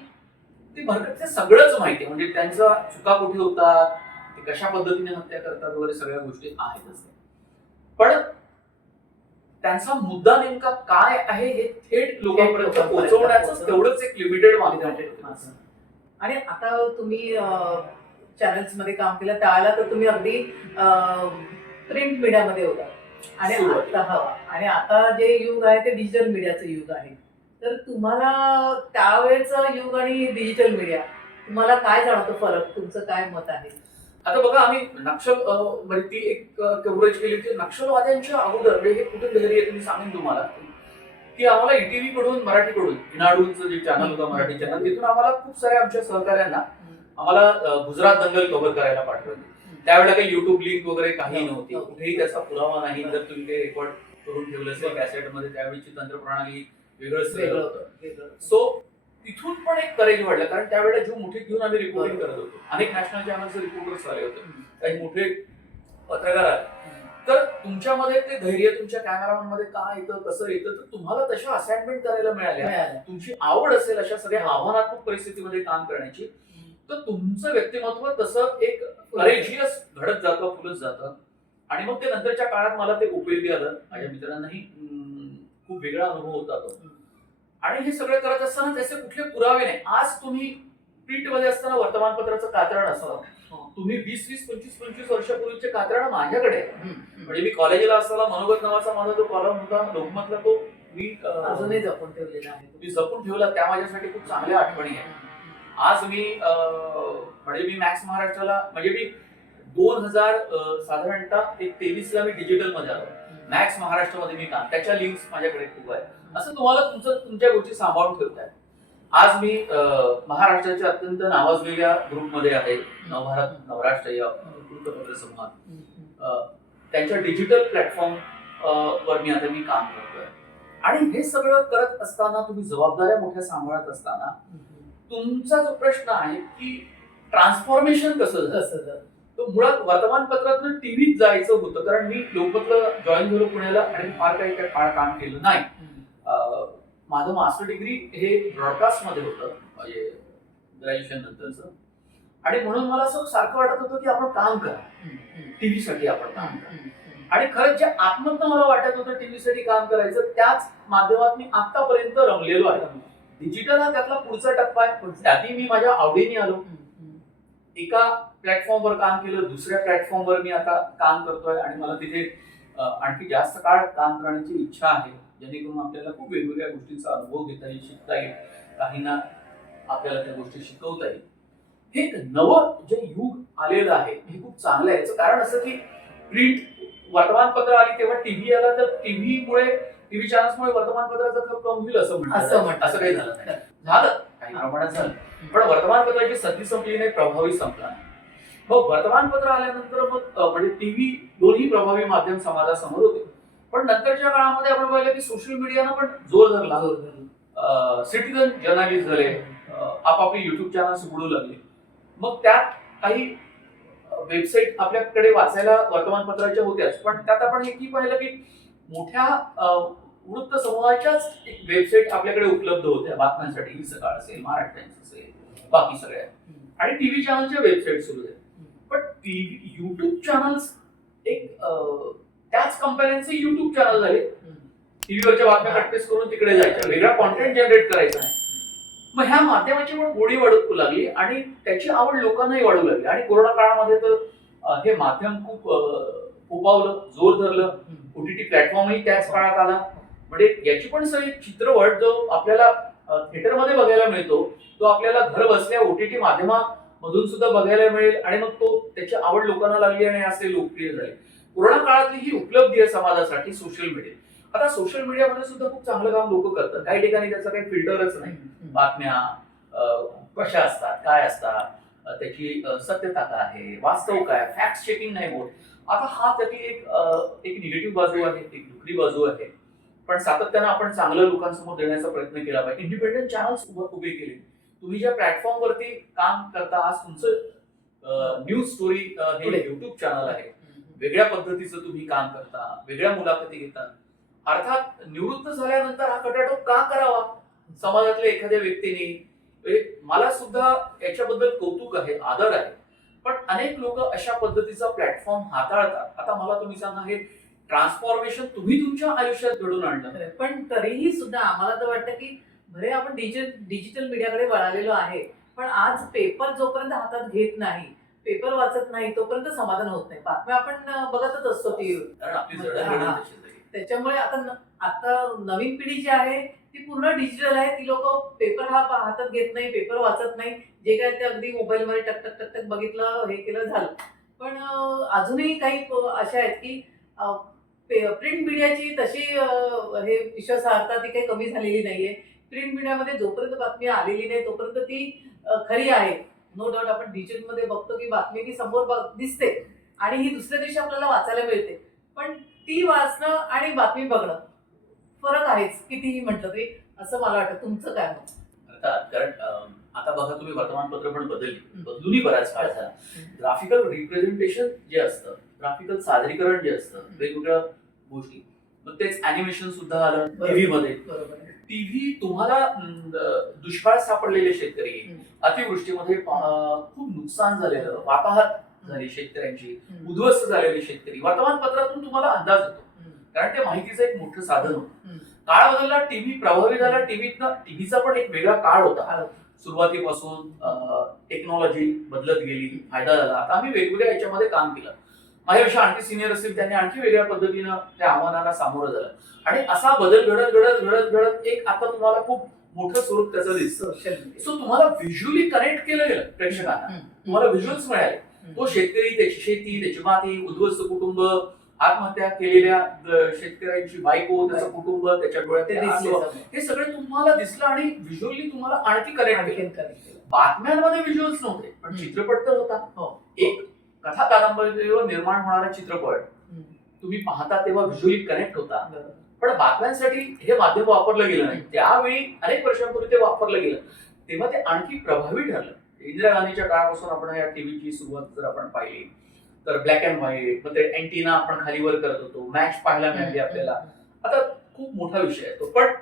ती भरकटते सगळंच माहिती. म्हणजे त्यांच्या चुका कुठे होतात, ते कशा पद्धतीने हत्या करतात वगैरे सगळ्या गोष्टी आहेतच. पण त्यांचा मुद्दा नेमका काय आहे हे थेट लोकांपर्यंत पोहोचवण्याचं तेवढंच एक लिमिटेड माध्यम आहे. आणि आता तुम्ही चॅनल्स मध्ये काम केलं त्यावेळेला तर तुम्ही अगदी प्रिंट मीडियामध्ये होता आणि आता जे युग आहे ते डिजिटल मीडियाचं युग आहे. तर तुम्हाला त्यावेळेचं युग आणि डिजिटल मीडिया तुम्हाला काय जाणवतं फरक? तुमचं काय मत आहे? आता बघा, आम्ही नक्षल ती एक कव्हरेज केली होती नक्षलवाद्यांच्या अगोदर. म्हणजे हे कुठे धैर्य तुम्ही सांगेन तुम्हाला की आम्हाला ईटीव्ही कडून, मराठीकडून, इनाडूचं जे चॅनल होतं मराठी चॅनल, तिथून आम्हाला खूप साऱ्या आमच्या सहकाऱ्यांना आम्हाला गुजरात दंगल कव्हर करायला पाठवली. त्यावेळेला काही युट्यूब लिंक वगैरे काही नव्हती, कुठेही त्याचा पुरावा नाही. जर तुम्ही काही रेकॉर्ड करून ठेवलं असेल कॅसेटमध्ये, त्यावेळीची तंत्रप्रणाली वेगळं होतं. सो तिथून पण एक करेज वाढलं, कारण त्यावेळेला जो मोठे घेऊन आम्ही रिपोर्टिंग करत होतो. अनेक नॅशनल चॅनलचे रिपोर्टर्स आले होते, काही मोठे पत्रकार आले. तर तुमच्यामध्ये ते धैर्य, तुमच्या कॅमेरामन मध्ये काय येतं, कसं येतं, तर तुम्हाला तशा असाइनमेंट करायला मिळाल्या. तुमची आवड असेल अशा सगळ्या आव्हानात्मक परिस्थितीमध्ये काम करण्याची, तर तुमचं व्यक्तिमत्व तसं एक करेजियस घडत जातं, फुलत जातं. आणि मग ते नंतरच्या काळात मला ते उपयोगी आलं. माझ्या मित्रांनाही खूप वेगळा अनुभव होता तो. आणि हे सगळं करत असताना त्याचे कुठले पुरावे नाही. आज तुम्ही प्रिंट मध्ये असताना वर्तमानपत्राचं कात्रण असावं, तुम्ही 20-25 वर्षापूर्वीचे कात्रण माझ्याकडे. म्हणजे मी कॉलेजला असताना मनोगत नावाचा माझा जो कॉलम होता लोकमतला, तो मी अजूनही जपून ठेवलेला आहे. मी जपून ठेवला. त्या माझ्यासाठी खूप चांगल्या आठवणी आहेत. आज मी म्हणजे मी मॅक्स महाराष्ट्राला, म्हणजे मी 2000 साधारणतः 23ला मी डिजिटल मध्ये आलो. मॅक्स महाराष्ट्रामध्ये मी काम, त्याच्या लिंक्स माझ्याकडे खूप आहे. असं तुम्हाला तुमच्या गोष्टी सांभाळून ठेवताय. आज मी महाराष्ट्राच्या अत्यंत नावाजलेल्या ग्रुपमध्ये आहे, नवभारत नवराष्ट्र या वृत्तपत्र समूहात. त्यांच्या डिजिटल प्लॅटफॉर्म वर मी आता काम करतोय. आणि हे सगळं करत असताना तुम्ही जबाबदाऱ्या मोठ्या सांभाळत असताना तुमचा जो प्रश्न आहे की ट्रान्सफॉर्मेशन कसं झालं, तो मुळात वर्तमानपत्रातून टीव्हीत जायचं होतं. कारण मी लोकमतला जॉईन झालो पुण्याला आणि फार काही काळ काम केलं नाही. माझं मास्टर डिग्री हे ब्रॉडकास्ट मध्ये होतं, म्हणजे ग्रॅज्युएशन नंतरचं. आणि म्हणून मला असं सारखं वाटत होतं की आपण काम करा, टीव्ही साठी आपण काम करा. आणि खरंच ज्या आत्महत्या मला वाटत होतं टीव्ही साठी काम करायचं, त्याच माध्यमात मी आतापर्यंत रमलेलो आहे. डिजिटल हा त्यातला पुढचा टप्पा आहे. त्यातही मी माझ्या आवडीने आलो. एका प्लॅटफॉर्मवर काम केलं, दुसऱ्या प्लॅटफॉर्मवर मी आता काम करतोय आणि मला तिथे आणखी जास्त काळ काम करण्याची इच्छा आहे, जेणेकरून आपल्याला खूप वेगवेगळ्या गोष्टींचा अनुभव घेता येईल, शिकता येईल, काहींना आपल्याला त्या गोष्टी शिकवता येईल. हे एक नवं जे युग आलेलं आहे हे खूप चांगलं आहे. याचं कारण असं की प्रिंट वर्तमानपत्र आली तेव्हा टीव्ही आला, तर टीव्ही चॅनल्समुळे वर्तमानपत्राचा खप कमी होईल असं म्हणतात. असं काही झालं नाही, झालं काही प्रमाणात झालं, पण वर्तमानपत्राची संधी संपली नाही, प्रभावी संपला नाही. मग वर्तमानपत्र आल्यानंतर मग म्हणजे टीव्ही दोन्ही प्रभावी माध्यम समाजासमोर होते. पण नंतरच्या काळामध्ये आपण पाहिलं की सोशल मीडियानं पण जोर धरला. सिटीजन जर्नलिस्ट झाले, आपापली युट्यूब चॅनल्स उघडू लागले. मग त्यात काही वेबसाईट आपल्याकडे वाचायला वर्तमानपत्राच्या होत्याच, पण त्यात आपण हेही पाहिलं की मोठ्या वृत्त समूहाच्याच एक वेबसाईट आपल्याकडे उपलब्ध होत्या बातम्यांसाठी. ही सकाळ असेल, महाराष्ट्र टाइम्स असेल, बाकी सगळ्या. आणि टीव्ही चॅनलच्या वेबसाईट सुरू झाल्या. पण टीव्ही युट्यूब चॅनल्स एक त्याच कंपन्यांचे युट्यूब चॅनल झाले. टीव्हीवरच्या बातम्या प्रॅक्टिस करून तिकडे जायच्या, वेगळा कॉन्टेंट जनरेट करायचा नाही. मग ह्या माध्यमाची पण गोडी वाढू लागली आणि त्याची आवड लोकांनाही वाढू लागली. आणि कोरोना काळामध्ये तर हे माध्यम खूप फोपावलं, जोर धरलं. ओटीटी प्लॅटफॉर्मही त्याच काळात आला. म्हणजे याची पण सगळी चित्रपट जो आपल्याला थिएटरमध्ये बघायला मिळतो, तो आपल्याला घर बसल्या ओटीटी माध्यमामधून सुद्धा बघायला मिळेल. आणि मग तो त्याची आवड लोकांना लागली आणि असे लोकप्रिय झाले. कोरोना काळातली ही उपलब्धी आहे समाजासाठी सोशल मीडिया. आता सोशल मीडियामध्ये सुद्धा खूप चांगलं काम लोक करतात. काही ठिकाणी त्याचा काही फिल्टरच नाही. बातम्या कशा असतात, काय असतात, त्याची सत्यता काय आहे, वास्तव काय, फॅक्ट चेकिंग नाही होत. आता हा त्याची एक निगेटिव्ह बाजू आहे, एक दुसरी बाजू आहे. पण सातत्यानं आपण चांगलं लोकांसमोर देण्याचा प्रयत्न केला पाहिजे. इंडिपेंडंट चॅनल्स उभे केले. तुम्ही ज्या प्लॅटफॉर्मवरती काम करता, आज तुमचं न्यूज स्टोरी हे युट्यूब चॅनल आहे. वेगळ्या पद्धतीचं तुम्ही काम करता, वेगळ्या मुलाखती घेता. अर्थात निवृत्त झाल्यानंतर हा खटाटोप का करावा समाजातल्या एखाद्या व्यक्तीने? मला सुद्धा याच्याबद्दल कौतुक आहे, आदर आहे. पण अनेक लोक अशा पद्धतीचा प्लॅटफॉर्म हाताळतात. आता मला तुम्ही सांगा, हे ट्रान्सफॉर्मेशन तुम्ही तुमच्या आयुष्यात घडून आणलं. पण तरीही सुद्धा आम्हाला तर वाटतं की भले आपण डिजिटल मीडियाकडे वळालेलो आहे, पण आज पेपर जोपर्यंत हातात घेत नाही, पेपर वाचत नाही, तोपर्यंत समाधान होत नाही. बातम्या आपण बघतच असतो टीव्हीवर. त्याच्यामुळे आता नवीन पिढी जी आहे ती पूर्ण डिजिटल आहे. ती लोक पेपर हातात घेत नाही, पेपर वाचत नाही. जे काय ते अगदी मोबाईलमध्ये टक टक टक टक बघितलं, हे केलं, झालं. पण अजूनही काही अशा आहेत की प्रिंट मीडियाची तशी हे विश्वासार्हता ती काही कमी झालेली नाहीये. प्रिंट मीडियामध्ये जोपर्यंत बातमी आलेली नाही तोपर्यंत ती खरी आहे. नो डाऊट आपण डिजिटलमध्ये बघतो की बातमी ती समोर दिसते आणि ही दुसऱ्या दिवशी आपल्याला वाचायला मिळते. पण ती वाचणं आणि बातमी बघणं फरक आहेच, कितीही म्हटलं तरी, असं मला वाटतं. तुमचं काय मत? अर्थात, कारण आता बघा, तुम्ही वर्तमानपत्र पण बदलूनही बराच काळ झाला. ग्राफिकल रिप्रेझेंटेशन जे असतं, ग्राफिकल सादरीकरण जे असतं, वेगवेगळ्या गोष्टी, मग तेच अॅनिमेशन सुद्धा आलं टीव्ही मध्ये. टीव्ही तुम्हाला दुष्काळ सापडलेले शेतकरी, अतिवृष्टीमध्ये खूप नुकसान झालेलं, वाताहत झाली शेतकऱ्यांची, उद्ध्वस्त झालेले शेतकरी, वर्तमानपत्रातून तुम्हाला अंदाज येतो. कारण ते माहितीचं एक मोठं साधन होतं. काळ बदलला, टीव्ही प्रभावी झाला. टीव्हीचा पण एक वेगळा काळ होता. सुरुवातीपासून टेक्नॉलॉजी बदलत गेली, फायदा झाला. आता आम्ही वेगवेगळ्या याच्यामध्ये काम केलं. माझ्यापेक्षा आणखी सिनियर असतील, त्यांनी आणखी वेगळ्या पद्धतीनं त्या आव्हानाला सामोरं झालं. आणि असा बदल घडत घडत घडत घडत एक आता तुम्हाला खूप मोठं स्वरूप त्याचं दिसतं. सो तुम्हाला व्हिज्युअली कनेक्ट केलं गेलं प्रेक्षकांना, तुम्हाला व्हिज्युअल्स मिळाले. तो शेतकरी, त्याची शेती, त्याची माती, उद्ध्वस्त कुटुंब, आत्महत्या केलेल्या शेतकऱ्यांची बायको, त्याचं कुटुंब, त्याच्या डोळ्यात हे सगळे तुम्हाला दिसलं आणि व्हिज्युअली तुम्हाला आणखी कनेक्ट केलं. बातम्यांमध्ये व्हिज्युअल्स नव्हते, पण चित्रपट तर होता. एक कथा कादंबरीवर निर्माण होणारा चित्रपट तुम्ही पाहता तेव्हा व्हिज्युअली कनेक्ट होता. बरोबर. पण बातम्यांसाठी हे माध्यम वापरलं गेलं नाही. त्यावेळी अनेक वर्षांपूर्वी ते वापरलं गेलं तेव्हा ते आणखी प्रभावी ठरलं. इंदिरा गांधीच्या काळापासून आपण या टीव्हीची सुरुवात जर आपण पाहिली तर ब्लॅक अँड व्हाईट, मग ते अँटिना आपण खालीवर करत होतो, मॅच पाहायला मिळाली आपल्याला. आता खूप मोठा विषय आहे तो. पण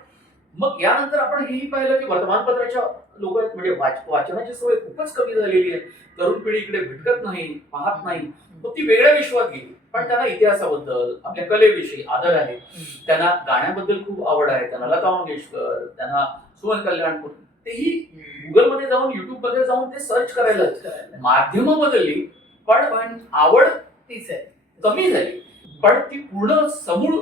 मग यानंतर आपण हेही पाहिलं की वर्तमानपत्राच्या लोक म्हणजे वाचनाची सवय खूपच कमी झालेली आहे. तरुण पिढी इकडे भटकत नाही, पाहत नाही, मग ती वेगळ्या विश्वात गेली. पण त्यांना इतिहासाबद्दल, आपल्या कलेविषयी आदर आहे, त्यांना गाण्याबद्दल खूप आवड आहे, त्यांना लता मंगेशकर, त्यांना सुमन कल्याणपूर, तेही गुगलमध्ये जाऊन, युट्यूबमध्ये जाऊन ते सर्च करायला. माध्यमं बदलली पण आवड तीच आहे, कमी झाली. पण ती पूर्ण समूळ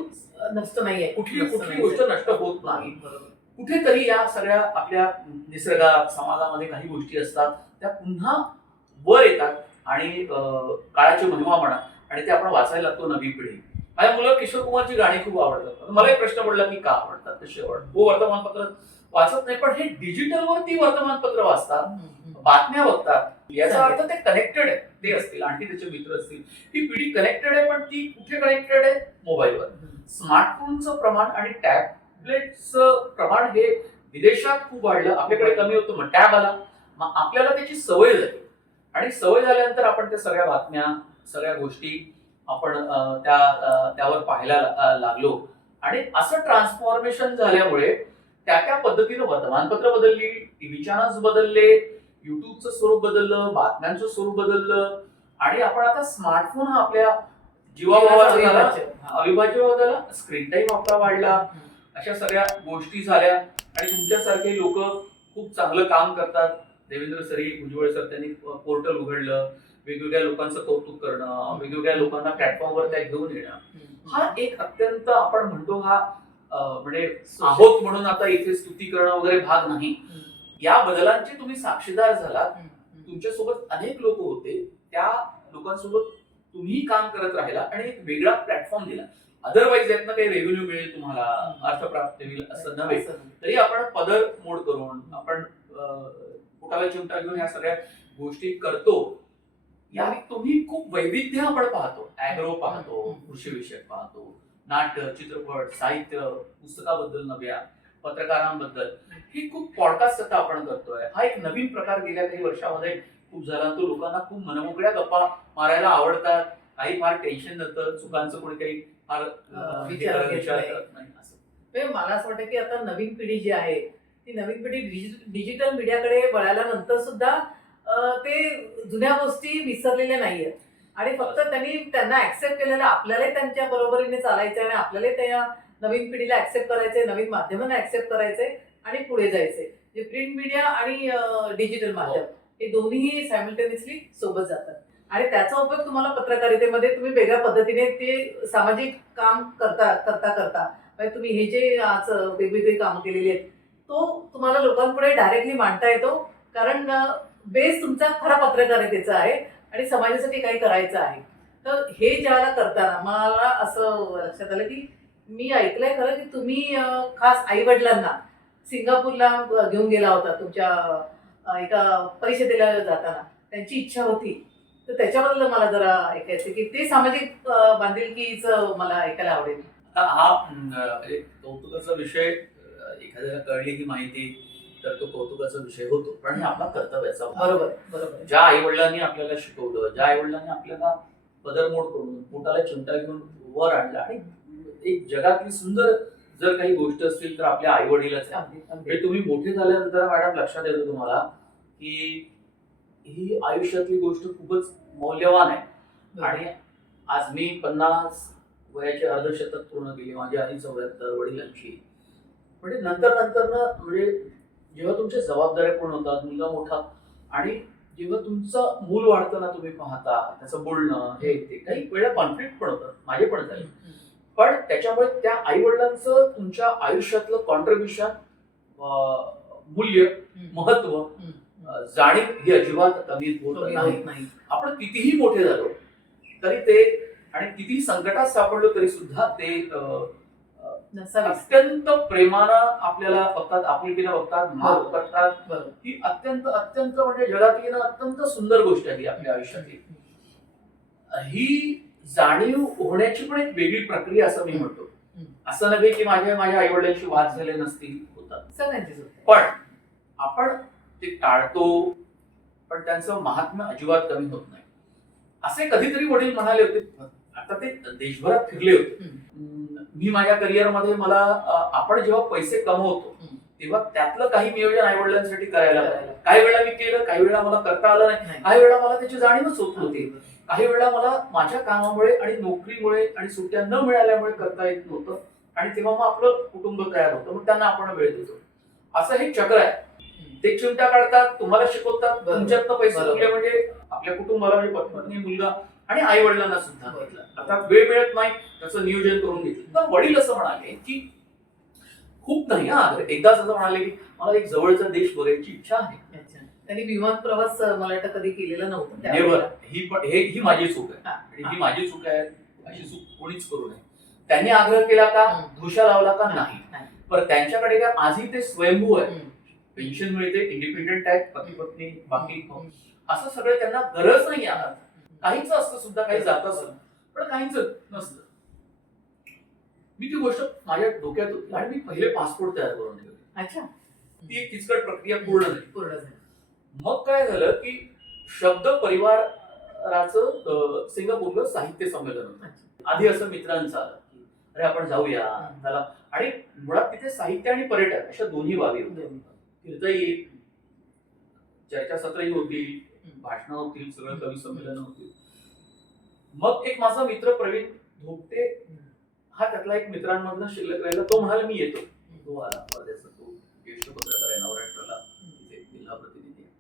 नष्ट नाहीये. कुठली गोष्ट नष्ट होत नाही. कुठेतरी या सगळ्या आपल्या निसर्गात, समाजामध्ये काही गोष्टी असतात त्या पुन्हा वर येतात आणि काळाची महिमा म्हणा, आणि ते आपण वाचायला लागतो नवी पिढी. माझ्या मुलं किशोर कुमारची गाणी खूप आवडतात. मला एक प्रश्न पडला की का आवडतात, कशी आवडतात. हो, वर्तमानपत्र वाचत नाही, पण हे डिजिटलवरती वर्तमानपत्र वाचतात, बातम्या बघतात. याचा अर्थ ते कनेक्टेड आहे. ते असतील, आणखी त्याचे मित्र असतील. ही पिढी कनेक्टेड आहे, पण ती कुठे कनेक्टेड आहे? मोबाईलवर. स्मार्टफोनचं प्रमाण आणि टॅबलेटचं प्रमाण हे विदेशात खूप वाढलं, आपल्याकडे कमी होतं. मग टॅब आला, मग आपल्याला त्याची सवय झाली, आणि सवय झाल्यानंतर आपण त्या सगळ्या बातम्या, सगळ्या गोष्टी आपण त्यावर पाहायला लागलो. आणि असं ट्रान्सफॉर्मेशन झाल्यामुळे त्या पद्धतीनं वर्तमानपत्र बदलली, टीव्ही चॅनल्स बदलले, युट्यूबचं स्वरूप बदललं, बातम्यांचं स्वरूप बदललं, आणि आपण आता स्मार्टफोन हा आपल्या जीवाभावाचा झाला, अविभाज्य भाग झाला. स्क्रीन टाइम आपला वाढला, अशा सगळ्या गोष्टी झाल्या. आणि तुमच्यासारखे लोक खूप चांगलं काम करतात. देवेंद्र सरी, भुजबळ सर, त्यांनी पोर्टल उघडलं, वेगवेगळ्या लोकांचं कौतुक करणं, वेगवेगळ्या लोकांना प्लॅटफॉर्मवर त्या घेऊन येणं, हा एक अत्यंत आपण म्हणतो हा म्हणजे आहोत म्हणून आता इथे स्तुती करणं वगैरे भाग नाही. या बदलांचे तुम्ही साक्षीदार झालात. तुमच्यासोबत अनेक लोक होते, त्या लोकांसोबत तुम्ही काम करत राहिला आणि एक वेगळा प्लॅटफॉर्म दिला. अदरवाईज यातनं काही रेव्हेन्यू मिळेल, तुम्हाला अर्थप्राप्ती होईल असं नव्हे, तरी आपण पदर मोड करून, आपण पोटाला चिमटा घेऊन या सगळ्या गोष्टी करतो. या तुम्ही खूप वैविध्य आपण पाहतो. ऍग्रो पाहतो, कृषी विषयक पाहतो, नाट्य, चित्रपट, साहित्य, पुस्तकाबद्दल नव्या, पत्रकारांबद्दल, ही खूप पॉडकास्ट आता आपण करतोय. हा एक नवीन प्रकार गेल्या काही वर्षामध्ये खूप झाला. तो लोकांना खूप मनमोकळ्या गप्पा मारायला आवडतात. काही फार टेन्शन नसतं, चुकांचं कोणी काही फार विचार करत नाही. असं मला असं वाटतं की आता नवीन पिढी जी आहे ती नवीन पिढी डिजिटल मीडियाकडे वळाल्या नंतर सुद्धा ते जुन्या गोष्टी विसरलेल्या नाहीयेत, आणि फक्त त्यांना ऍक्सेप्ट केलेलं, आपल्यालाही त्यांच्या बरोबरीने चालायचंय, आणि आपल्यालाही त्या नवीन पिढीला ऍक्सेप्ट करायचंय, नवीन माध्यमांना ऍक्सेप्ट करायचंय आणि पुढे जायचंय. जे प्रिंट मीडिया आणि डिजिटल माध्यम हे दोन्ही सायमल्टेनियसली सोबत जातात, आणि त्याचा उपयोग तुम्हाला पत्रकारितेमध्ये तुम्ही वेगळ्या पद्धतीने ते सामाजिक काम करता म्हणजे तुम्ही हे जे आज वेगवेगळी कामं केलेली आहेत तो तुम्हाला लोकांपुढे डायरेक्टली मांडता येतो, कारण बेस तुमचा खरा पत्रकारितेचा आहे आणि समाजासाठी काही करायचं आहे. तर हे ज्याला करताना मला असं लक्षात आलं की मी ऐकलंय खरं की तुम्ही खास आई वडिलांना सिंगापूरला घेऊन गेला होता तुमच्या एका परिषदेला जाताना, त्यांची इच्छा होती. तर त्याच्याबद्दल मला जरा ऐकायचं की ते सामाजिक बांधिलकीचं मला ऐकायला आवडेल. हा एक कौतुकाचा विषय, एखाद्याला कळली ही माहिती तर तो कौतुकाचा विषय होतो, पण हे आपला कर्तव्याचा भाग. बरोबर. ज्या आई वडिलांनी आपल्याला शिकवलं, ज्या आई वडिलांनी आपल्याला पदरमोड करून पोटाला चिमटा घेऊन वर आणलं, आणि एक जगातली सुंदर जर काही गोष्ट असतील तर आपल्या आई वडीलच आहे. तुम्ही मोठे झाल्यानंतर मॅडम लक्षात येतं तुम्हाला की ही आयुष्यातली गोष्ट खूपच मौल्यवान आहे. आणि आज मी 50 वयाचे अर्धशतक पूर्ण केली, माझी आई 74, वडिलांची. म्हणजे नंतर म्हणजे जेव्हा तुमच्या जबाबदाऱ्या पूर्ण होतात, मुलगा मोठा, आणि जेव्हा तुमचं मूल वाढतं ना, तुम्ही पाहता त्याचं बोलणं, हे ते काही वेळा कॉन्फ्लिक्ट पण होतं, माझे पण झाले. पण त्याच्यामुळे त्या आई वडिलांचं तुमच्या आयुष्यातलं कॉन्ट्रीब्युशन, मूल्य, महत्व, जाणीव ही अजिबात कमी होत नाही. आपण कितीही मोठे झालो तरी ते, आणि कितीही संकटात सापडलो तरी सुद्धा ते अत्यंत प्रेमानं आपल्याला बघतात, आपुलकीनं बघतात, माफ करतात. ही अत्यंत म्हणजे जगातली अत्यंत सुंदर गोष्ट आहे आपल्या आयुष्यातली. ही जाणीव होण्याची पण एक वेगळी प्रक्रिया असं मी म्हणतो. असं नव्हे की माझ्या आई वडिलांशी वाद झाले नसतील, होतात सगळ्यांचीच होते. पण आपण ते टाळतो, पण त्यांचं महात्म्य अजिबात कमी होत नाही. असे कधीतरी वडील म्हणाले होते, आता ते देशभरात फिरले होते. मी माझ्या करिअरमध्ये मला आपण जेव्हा पैसे कमवतो तेव्हा त्यातलं काही नियोजन आई वडिलांसाठी करायला पाहिजे. काही वेळा मी केलं, काही वेळा मला करता आलं नाही, काही वेळा मला त्याची जाणीवच होत नव्हती, काही वेळा मला माझ्या कामामुळे आणि नोकरीमुळे आणि सुट्ट्या न मिळाल्यामुळे करता येत नव्हतं, आणि तेव्हा मग आपलं कुटुंब तयार होतं, मग त्यांना आपण वेळ देतो. असं हे चक्र आहे. ते चिमटा काढतात, तुम्हाला शिकवतात, तुमच्यातनं पैसे उरले म्हणजे आपल्या कुटुंबाला म्हणजे पत्नी, मुलगा आणि आई वडिलांना सुद्धा घेतलं. आता वेळ मिळत नाही त्याचं नियोजन करून घेतलं. तर वडील असं म्हणाले की खूप नाही, एकदाच असं म्हणाले की मला एक जवळचा देश बघायची इच्छा आहे. त्यांनी विमान प्रवास मला वाटतं कधी केलेला नव्हता ही माझी चूक आहे, आणि ही माझी चूक आहे, अशी चूक कोणीच करू नये. त्यांनी आग्रह केला का, धुशा लावला का, नाही. पण त्यांच्याकडे काय आजही ते स्वयंभू आहे, पेन्शन मिळते, इंडिपेंडेंट आहेत, पती पत्नी बाकी असं सगळं त्यांना गरज नाही आहे. काहीच असतं सुद्धा, काही जात असत पण काहीच नसतं. मी ती गोष्ट माझ्या डोक्यात होती आणि मी पहिले पासपोर्ट तयार करून ठेवले. अच्छा, ती एक किचकट प्रक्रिया पूर्ण झाली. मग काय झालं की शब्द परिवाराचं सिंगापूरला साहित्य संमेलन होतं. आधी असं मित्रांचं आलं की अरे आपण जाऊया त्याला, आणि मुळात तिथे साहित्य आणि पर्यटन अशा दोन्ही बाबी होत्या. फिरता येईल, चर्चासत्रही होतील, भाषणं होतील, सगळं कवी संमेलन होतील. मग एक माझा मित्र प्रवीण धोपटे हा त्यातला एक मित्रांमधला शिल्लक राहिला. तो म्हणाला मी येतो. तो आला परदेशात, तो ज्येष्ठ पत्रकार आहे, नवराष्ट्राला तिथे जिल्हा प्रतिनिधी आहे.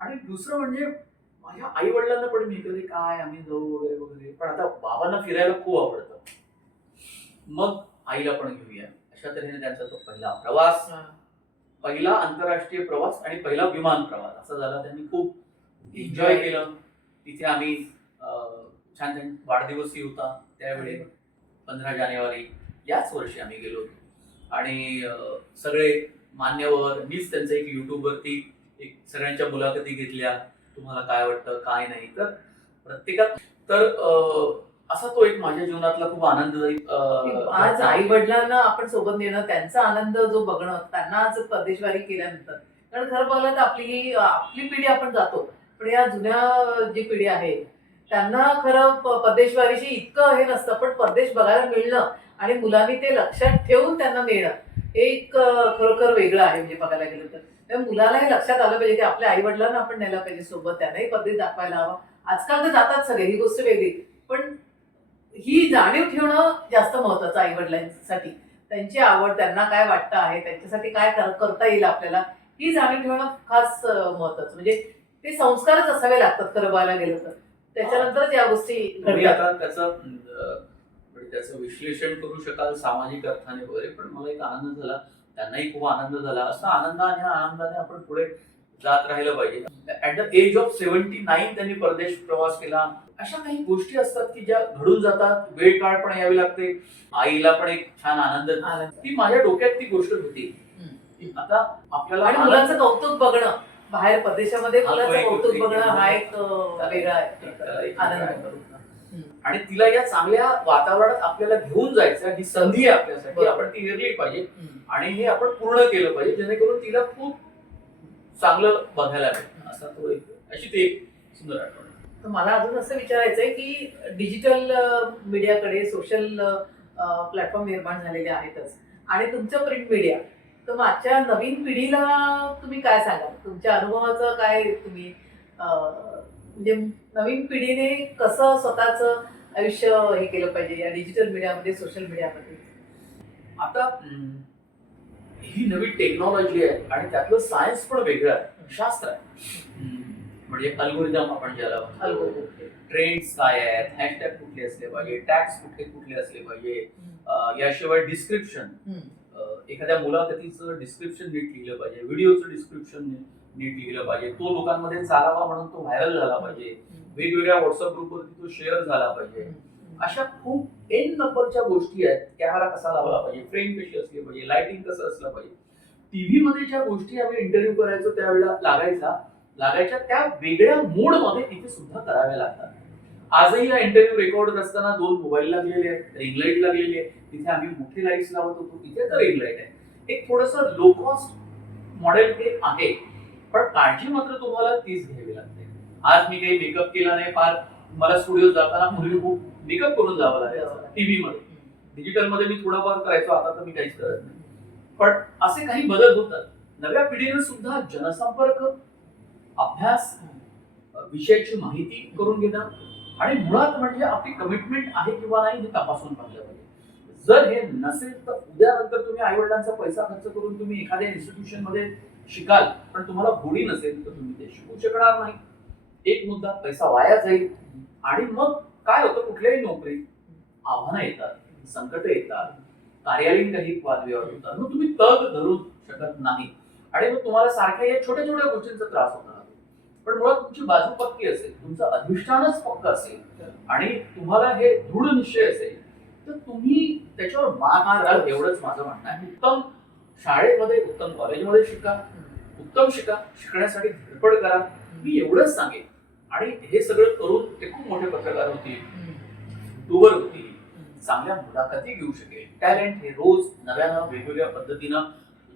आणि दुसरं म्हणजे माझ्या आई वडिलांना पण मी कधी काय आम्ही जाऊ वगैरे वगैरे, पण आता बाबांना फिरायला खूप आवडतं, मग आईला पण घेऊया. अशा तऱ्हेने त्यांचा तो पहिला प्रवास, पहिला आंतरराष्ट्रीय प्रवास आणि पहिला विमान प्रवास असा झाला. त्यांनी खूप एन्जॉय केलं. तिथे आम्ही छान छान, वाढदिवसही होता त्यावेळी 15 जानेवारी याच वर्षी आम्ही गेलो होतो. आणि सगळे मान्यवर, मीच त्यांचं एक युट्यूबवरती एक सगळ्यांच्या मुलाखती घेतल्या, तुम्हाला काय वाटतं काय नाही. तर प्रत्येकात तर असा तो एक माझ्या जीवनातला खूप आनंददायी. आज आई वडिलांना आपण सोबत नेणं, त्यांचा आनंद जो बघणं, त्यांना आज परदेशवारी केल्यानंतर, कारण खरं पाहिलं तर आपली पिढी आपण जातो, पण या जुन्या जी पिढी आहे त्यांना खरं परदेशवारीशी इतकं हे नसतं, पण परदेश बघायला मिळणं आणि मुलांनी ते लक्षात ठेवून त्यांना नेणं एक खरोखर वेगळं आहे. म्हणजे बघायला गेलं तर मुलाला हे लक्षात आलं पाहिजे की आपल्या आई वडिलांना आपण न्यायला पाहिजे सोबत, त्यांनाही परदेश दाखवायला हवा. आजकाल तर जातात सगळे, ही गोष्ट वेगळी, पण ही जाणीव ठेवणं जास्त महत्वाचं आई वडिलांसाठी. त्यांची आवड, त्यांना काय वाटतं आहे, त्यांच्यासाठी काय करता येईल आपल्याला, ही जाणीव ठेवणं खास महत्वाचं. म्हणजे ते संस्कारच असावे लागतात खरं बघायला गेलं तर, त्याच्यानंतरच या गोष्टी आता त्याचं विश्लेषण करू शकाल सामाजिक अर्थाने वगैरे, पण मला एक आनंद झाला, त्यांनाही खूप आनंद झाला. असं आनंदाने आपण पुढे जात राहिलं पाहिजे. ऍट द एज ऑफ 79 त्यांनी परदेश प्रवास केला. अशा काही गोष्टी असतात की ज्या घडून जातात, वेळ काळ पण यावी लागते. आईला पण एक छान आनंद, ती माझ्या डोक्यात ती गोष्ट होती. आता आपल्याला आणि मुलांचं कौतुक बघणं, बाहेर परदेशामध्ये मुलांचं कौतुक बघणं हा एक वेगळा आनंद. आणि तिला या चांगल्या वातावरणात आपल्याला घेऊन जायचं, ही संधी आहे आपल्यासाठी, आपण ती घेतली पाहिजे आणि हे आपण पूर्ण केलं पाहिजे, जेणेकरून तिला खूप चांगलं बघायला मिळेल. असा तो अशी ती एक सुंदर आठवण. तर मला अजून असं विचारायचंय की डिजिटल मीडियाकडे सोशल प्लॅटफॉर्म निर्माण झालेले आहेतच, आणि तुमचं प्रिंट मीडिया, तर मागच्या नवीन पिढीला तुम्ही काय सांगाल, तुमच्या अनुभवाचं काय तुम्ही म्हणजे नवीन पिढीने कसं स्वतःचं आयुष्य हे केलं पाहिजे या डिजिटल मीडियामध्ये, सोशल मीडियामध्ये? आता ही नवी टेक्नॉलॉजी आहे आणि त्यातलं सायन्स पण वेगळं आहे, शास्त्र आहे. म्हणजे अल्गोरिदम आपण ज्याला म्हणतो, ट्रेंड्स काय आहेत, हॅशटॅग कुठले असले पाहिजे, टॅग्स कुठले असले पाहिजे, याशिवाय डिस्क्रिप्शन, एखाद्या मुलाखतीचं डिस्क्रिप्शन नीट लिहिलं पाहिजे, व्हिडिओचं डिस्क्रिप्शन नीट लिहिलं पाहिजे, तो लोकांमध्ये चालावा म्हणून तो व्हायरल झाला पाहिजे, वेगवेगळ्या व्हॉट्सअप ग्रुपवरती तो शेअर झाला पाहिजे. अशा खूप एन नंबरच्या गोष्टी आहेत. कॅमेरा कसा लावला पाहिजे, फ्रेम कशी असली पाहिजे, लाइटिंग कसं असलं पाहिजे. टीव्ही मध्ये ज्या गोष्टी आम्ही इंटरव्ह्यू करायचो त्यावेळेला लागायच्या त्या वेगळ्या मोड मध्ये तिथे सुद्धा कराव्या लागतात. आजही हा इंटरव्ह्यू रेकॉर्ड होत असताना 2 मोबाईल लागलेले आहेत, रिंग लाईट लागलेली आहे. तिथे आम्ही मोठी लाईट्स लावत होतो, इथे तर रिंग लाईट आहे. एक थोडंसं लो कॉस्ट मॉडेल हे आहे, पण काळजी मात्र तुम्हाला तीच घ्यावी लागते. आज मी काही मेकअप केला नाही, फार मला स्टुडिओत जाताना पूर्वी खूप मेकअप करून जावं लागायचं टीव्ही मध्ये. डिजिटल मध्ये मी थोडाफार करायचो, आता तर मी काहीच करत नाही. पण असे काही बदल होतात. नव्या पिढीनं सुद्धा जनसंपर्क, अभ्यास, विषयाची माहिती करून घेणं आणि मुळात म्हणजे आपली कमिटमेंट आहे किंवा नाही हे तपासून पाहिलं पाहिजे. जर हे नसेल तर उद्या नंतर तुम्ही आई वडिलांचा पैसा खर्च करून तुम्ही एखाद्या इन्स्टिट्यूशन मध्ये शिकाल, पण तुम्हाला गोडी नसेल तर तुम्ही ते शिकू शकणार नाही. एक मुद्दा, पैसा वाया जाईल. आणि मग काय होतं, कुठल्याही नोकरीत आव्हानं येतात, संकट येतात, कार्यालयीन काही वादविवाद होतात, मग तुम्ही तग धरू शकत नाही आणि मग तुम्हाला सारख्या या छोट्या छोट्या गोष्टींचा त्रास होणार. पण मुळात तुमची बाजू पक्की असेल, तुमचं अधिष्ठानच पक्क असेल आणि तुम्हाला हे दृढ निश्चय असेल तर तुम्ही त्याच्यावर मात कराल, एवढंच माझं म्हणणं आहे. उत्तम शाळेमध्ये, उत्तम कॉलेजमध्ये शिका, उत्तम शिका, शिकण्यासाठी धडपड करा, मी एवढंच सांगेन. आणि हे सगळं करून ते खूप मोठे पत्रकार होतील, युट्यूबर होतील, चांगल्या मुलाखती घेऊ शकेल. टॅलेंट हे रोज नव्यानं वेगवेगळ्या पद्धतीनं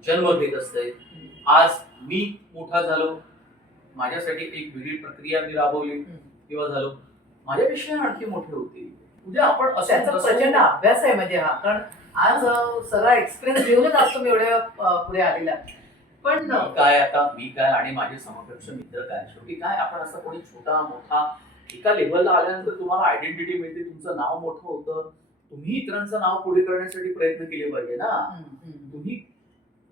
जन्म घेत असते. आज मी मोठा झालो, माझ्यासाठी एक वेगळी प्रक्रिया मी राबवली किंवा झालो, माझ्यापेक्षा आणखी मोठे होतील. उद्या आपण त्याचा प्रचंड अभ्यास आहे म्हणजे हा, कारण आज सगळा एक्सपिरियन्स घेऊनच आज तुम्ही एवढ्या पुढे आलेला. पण मी काय आणि माझे समकक्ष मित्र काय, शेवटी काय आपण असं कोणी छोटा मोठा एका लेवलला आल्यानंतर तुम्हाला आयडेंटिटी मिळते, तुमचं नाव मोठं होतं, तुम्ही इतरांचं नाव पुढे करण्यासाठी प्रयत्न केले पाहिजे ना. तुम्ही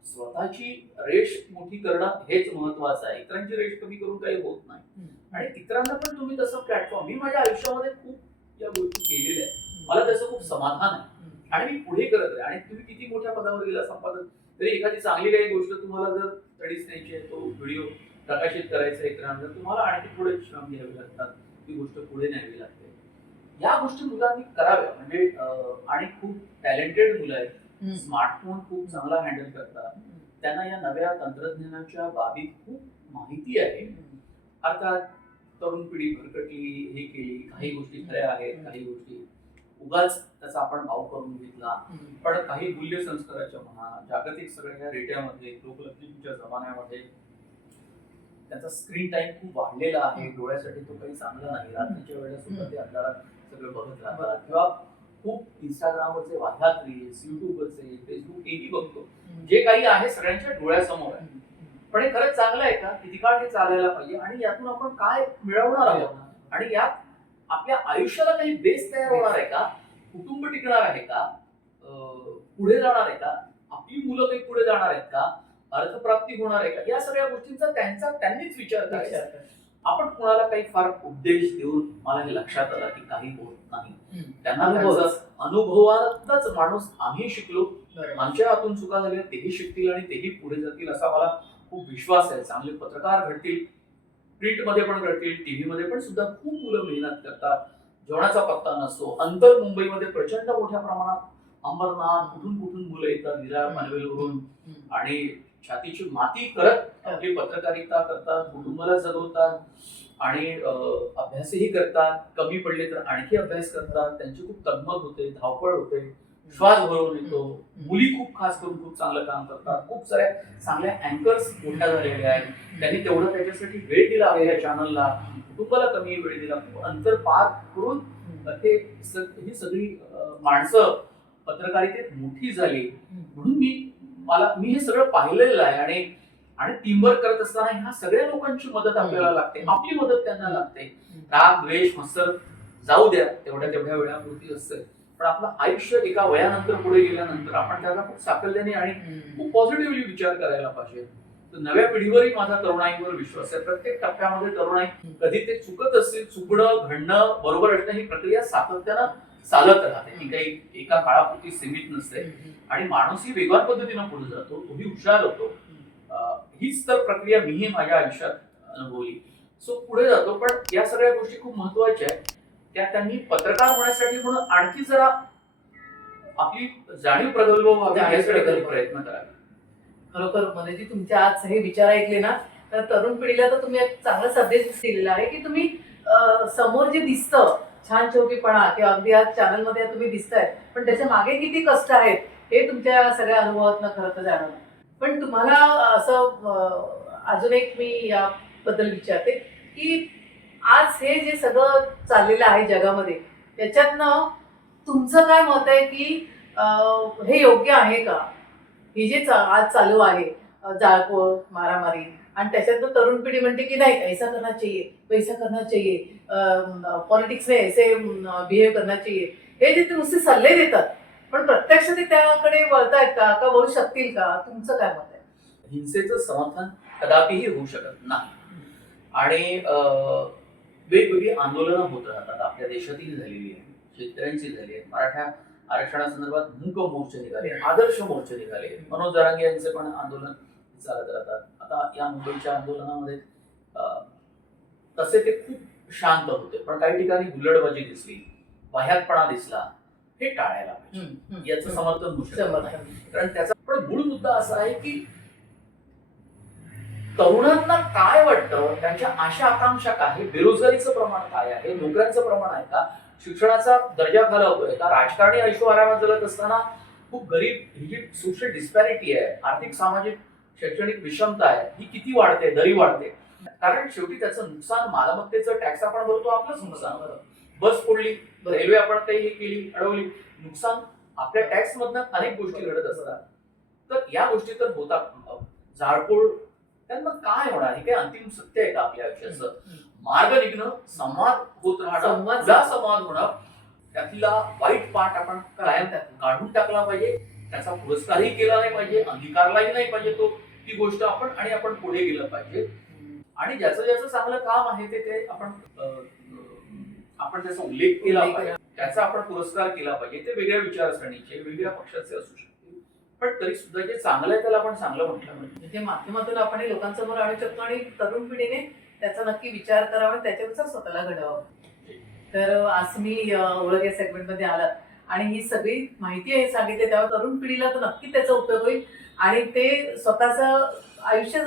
स्वतःची रेष मोठी करणं हेच महत्वाचं आहे. इतरांची रेष कमी करून काही होत नाही. आणि इतरांना पण तुम्ही तसं प्लॅटफॉर्म, मी माझ्या आयुष्यामध्ये खूप या गोष्टी केलेल्या आहेत, मला त्याचं खूप समाधान आहे आणि मी पुढे करत आहे. आणि तुम्ही किती मोठ्या पदावर गेला संपादक तरी, एखादी चांगली काही गोष्ट तुम्हाला जर स्टडीज न्यायची आहे, तो व्हिडिओ प्रकाशित करायचा इतरांना, तुम्हाला आणखी थोडे श्रम घ्यावे लागतात, ती गोष्ट पुढे न्यावी लागते. या गोष्टी मुलांनी कराव्या. म्हणजे आणि खूप टॅलेंटेड मुलं आहेत, स्मार्टफोन खूप चांगला हँडल करतात, त्यांना या नव्या तंत्रज्ञानाच्या बाबीत खूप माहिती आहे. अर्थात तरुण पिढी भरकटली, हे केली, काही गोष्टी खऱ्या आहेत, काही गोष्टी उगाच त्याचा आपण भाव करून घेतला. पण काही मूल्य संस्काराच्या म्हणा, जागतिक सगळ्या रेट्यामध्ये, लोकलब्धीच्या जमान्यामध्ये त्यांचा स्क्रीन टाइम खूप वाढलेला आहे. डोळ्यासाठी तो काही चांगला नाही. रात्रीच्या वेळेला सुद्धा ते अंधारात सगळं बघत राहतात किंवा खूप इंस्टाग्रामवरचे वाह्यात रील्स, युट्यूबवरचे, फेसबुक, टीव्ही बघतो. जे काही आहे सगळ्यांच्या डोळ्यासमोर आहे. पण हे खरंच चांगलं आहे का? किती काळ हे चालायला पाहिजे आणि यातून आपण काय मिळवणार आहोत आणि यात आपल्या आयुष्याला काही बेस तयार होणार आहे का? कुटुंब टिकणार आहे का? पुढे जाणार आहे का? आपली मुलं काही पुढे जाणार आहेत का? अर्थप्राप्ती होणार आहे का? या सगळ्या गोष्टींचा त्यांनीच विचार करायचा. आपण कोणाला काही फार उपदेश देऊन मला हे लक्षात आलं की काही होत नाही. त्यांना अनुभवातच माणूस, आम्ही शिकलो, आमच्या हातून चुका झाल्या, तेही शिकतील आणि तेही पुढे जातील असा मला खूप विश्वास आहे. चांगले पत्रकार घडतील, प्रिंट मध्ये पण घडतील, टीव्ही मध्ये पण सुद्धा खूप मुलं मेहनत करतात. जेवणाचा पत्ता नसतो. अंतर मुंबईमध्ये प्रचंड मोठ्या प्रमाणात, अंबरनाथ, कुठून कुठून मुलं येतात, विरार पनवेलवरून, आणि छातीची माती करत आपली पत्रकारिता करतात, कुटुंबाला जगवतात आणि अभ्यासही करतात. कमी पडले तर आणखी अभ्यास करतात. त्यांची खूप तगमग होते, धावपळ होते, श्वास भरवून येतो. मुली खूप खास करून खूप चांगलं काम करतात. खूप साऱ्या चांगल्या अँकर्स मोठ्या झालेल्या आहेत. त्यांनी तेवढं त्याच्यासाठी वेळ दिला आहे या चॅनलला, कुटुंबाला कमी वेळ दिला, अंतर पार करून ही सगळी माणसं पत्रकारितेत मोठी झाली. म्हणून मी हे सगळं पाहिलेलं आहे आणि टीमवर्क करत असताना ह्या सगळ्या लोकांची मदत आपल्याला लागते, आपली मदत त्यांना लागते. राग, द्वेष, मत्सर जाऊ द्या, तेवढ्या वेळापुरती असते. पण आपलं आयुष्य एका वयानंतर पुढे गेल्यानंतर आपण त्याचा खूप साकल्याने आणि खूप पॉझिटिव्हली विचार करायला पाहिजे. तर नव्या पिढीवरही माझा तरुणाईवर विश्वास आहे. प्रत्येक टप्प्यामध्ये तरुणाई कधी ते चुकत असतील, चुकणं, घडणं, बरोबर असणं ही प्रक्रिया सातत्यानं चालत राहते. ती काही एका काळापुरती सीमित नसते आणि माणूसही वेगवान पद्धतीनं पुढे जातो, तोही हुशार होतो. हीच तर प्रक्रिया मीही माझ्या आयुष्यात अनुभवली. सो पुढे जातो. पण या सगळ्या गोष्टी खूप महत्वाच्या आहेत. त्या त्यांनी पत्रकार होण्यासाठी म्हणून आणखी जरा आपली जाणीव प्रगल्भ व्हावी यासाठी प्रयत्न करावे. खरोखर म्हणजे तुमचे आज हे विचार ऐकले ना, तर तरुण पिढीला तर तुम्ही एक चांगला संदेश दिलेला आहे की तुम्ही समोर जे दिसतं छान शौकीपणा किंवा अगदी आज चॅनलमध्ये तुम्ही दिसताय, पण त्याच्या मागे किती कष्ट आहेत हे तुमच्या सगळ्या अनुभवातनं खरं तर जाणवलं. पण तुम्हाला असं अजून एक मी याबद्दल विचारते की आज हे जे सगळं चाललेलं आहे जगामध्ये, त्याच्यातनं तुमचं काय मत आहे की हे योग्य आहे का? हे जे आज चालू आहे जाळपोळ, मारामारी, आणि त्याच्यातनं तरुण पिढी म्हणते की नाही ऐसा करना चाहिए, वैसा करना चाहिए, पॉलिटिक्स में ऐसे बिहेव करना चाहिए, हे जे ते नुसते सल्ले देतात, पण प्रत्यक्ष ते त्याकडे वळतायत का वळू शकतील का? तुमचं काय मत आहे? हिंसेचं समर्थन कदापिही होऊ शकत नाही. आणि वेगवेगळी आंदोलनं होत राहतात. आपल्या देशातील झालेली आहे, शेतकऱ्यांची झाली आहेत, मराठा आरक्षणासंदर्भात मूक मोर्चे निघाले, आदर्श मोर्चे निघाले, मनोज जरांगे यांचे पण आंदोलन चालत राहतात. आता या मुंबईच्या आंदोलनामध्ये तसे ते खूप शांत होते, पण काही ठिकाणी हुल्लडबाजी दिसली, वाह्यातपणा दिसला, हे टाळायला पाहिजे. याचं समर्थन होऊ शकत नाही. कारण त्याचा पण मूळ मुद्दा असा आहे की तरुणांना काय वाटतं, त्यांच्या आशा आकांक्षा काय, बेरोजगारीचं प्रमाण काय आहे, नोकऱ्यांचं प्रमाण आहे का, शिक्षणाचा दर्जा खालावतोय का, राजकारणी ऐशोआरामात जगत असताना खूप गरीब, ही जी सोशल डिस्पॅरिटी आहे, आर्थिक सामाजिक शैक्षणिक विषमता आहे, ही किती वाढते, दरी वाढते. कारण शेवटी त्याचं नुकसान, मालमत्तेचं टॅक्स आपण भरतो, आपलंच नुकसान. बस फोडली, रेल्वे आपण काही हे केली, अडवली, नुकसान आपल्या टॅक्स मधनं अनेक गोष्टी घडत असतात. तर या गोष्टी तर होतात. जाळपोळ, त्यांना काय होणार, हे काय अंतिम सत्य आहे का आपल्या आयुष्याचं? मार्ग निघणं, संवाद होत राहणं, संवाद होणं, त्यातला वाईट पाठ आपण कायम काढून टाकला पाहिजे. त्याचा पुरस्कारही केला नाही पाहिजे, अंगीकारलाही नाही पाहिजे तो, ती गोष्ट आपण पुढे गेलं पाहिजे. आणि ज्याचं ज्याचं चांगलं काम आहे ते आपण त्याचा उल्लेख केला पाहिजे, त्याचा आपण पुरस्कार केला पाहिजे. ते वेगळ्या विचारसरणीचे, वेगळ्या पक्षाचे असू शकतील, पण तरी सुद्धा जे चांगलं आहे त्याला आपण चांगलं म्हटलं पाहिजे. म्हणजे माध्यमातून आपण हे लोकांसमोर आणू शकतो आणि तरुण पिढीने त्याचा नक्की विचार करावा, त्याच्यानुसार स्वतःला घडवावं. तर आज मी ओळख या सेगमेंटमध्ये आलात आणि ही सगळी माहिती आहे सांगितली, तेव्हा तरुण पिढीला तर नक्की त्याचा उपयोग होईल आणि ते स्वतःचं आयुष्य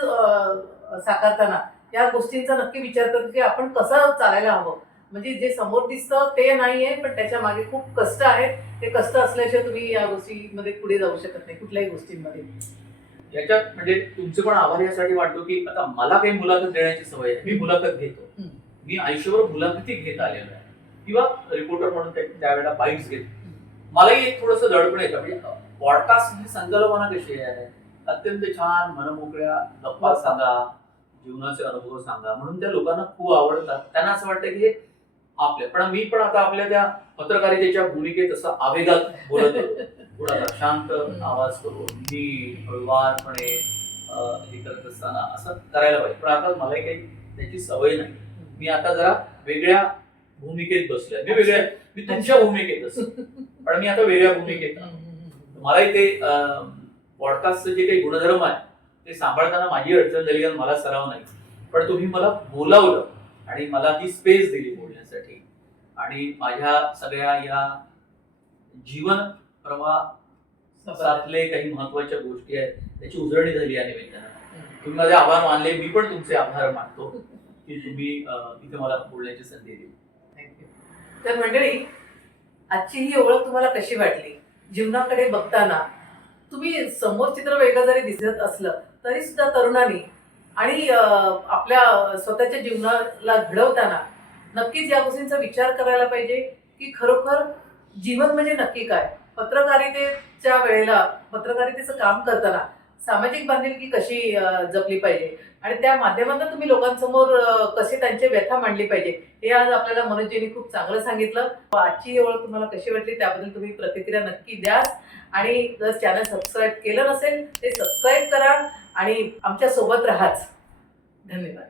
साकारताना या गोष्टींचा नक्की विचार करतो की आपण कसं चालायला हवं. म्हणजे जे समोर दिसतं ते नाहीये, पण त्याच्या मागे खूप कष्ट आहेत. ते कष्ट असल्याशिवाय तुम्ही या गोष्टीमध्ये पुढे जाऊ शकत नाही, कुठल्याही गोष्टींमध्ये. याच्यात म्हणजे तुमचे पण आभार यासाठी वाटतो की आता मला काही मुलाखत देण्याची सवय आहे, मी मुलाखत घेतो, मी आयुष्यभर मुलाखती घेत आलेलो आहे किंवा रिपोर्टर म्हणून त्यावेळेला बाईट्स घेतो. मलाही एक थोडंसं दडपण येतं. म्हणजे पॉडकास्ट ही संकल्पना कशी आहे, अत्यंत छान मनमोकळ्या गप्पा सांगा, जीवनाचे अनुभव सांगा, म्हणून त्या लोकांना खूप आवडतात. त्यांना असं वाटतं की हे आपले, पण मी पण आता आपल्या त्या पत्रकारितेच्या भूमिकेत असं आवेगात बोलत होतो, थोडा शांत आवाज करून मी हळुवारपणे हे करत असताना असं करायला पाहिजे. पण आता मलाही काही त्याची सवय नाही. मी आता जरा वेगळ्या भूमिकेत बसलोय. मी तुमच्या भूमिकेत असतो, पण मी आता वेगळ्या भूमिकेत. मलाही ते पॉडकास्टचे जे काही गुणधर्म आहे ते सांभाळताना माझी अडचण झाली, कारण मला सराव नाही. पण तुम्ही मला बोलावलं आणि मला ती स्पेस दिली बोलण्यासाठी, आणि माझ्या सगळ्या या जीवन प्रवासातले काही महत्वाच्या गोष्टी आहेत त्याची उजळणी झाली या निमित्तानं. तुम्ही माझे आभार मानले, मी पण तुमचे आभार मानतो की तुम्ही इथे मला बोलण्याची संधी दिली. थँक्यू. तर मंडळी, आजची ही ओळख तुम्हाला कशी वाटली? जीवनाकडे बघताना तुम्ही समोर चित्र वेगळं जरी दिसत असलं तरी सुद्धा तरुणांनी आणि आपल्या स्वतःच्या जीवनाला घडवताना नक्कीच या गोष्टींचा विचार करायला पाहिजे की खरोखर जीवन म्हणजे नक्की काय. पत्रकारितेच्या वेळेला, पत्रकारितेचं काम करताना सामाजिक बांधिलकी कशी जपली पाहिजे आणि त्या माध्यमातून तुम्ही लोकांसमोर कशी त्यांची व्यथा मांडली पाहिजे, हे आज आपल्याला मनोजींनी खूप चांगलं सांगितलं. आजची ओळख तुम्हाला कशी वाटली त्याबद्दल तुम्ही प्रतिक्रिया नक्की द्या आणि जर चॅनल सबस्क्राईब केलं नसेल ते सबस्क्राईब करा आणि आमच्या सोबत राहाच. धन्यवाद.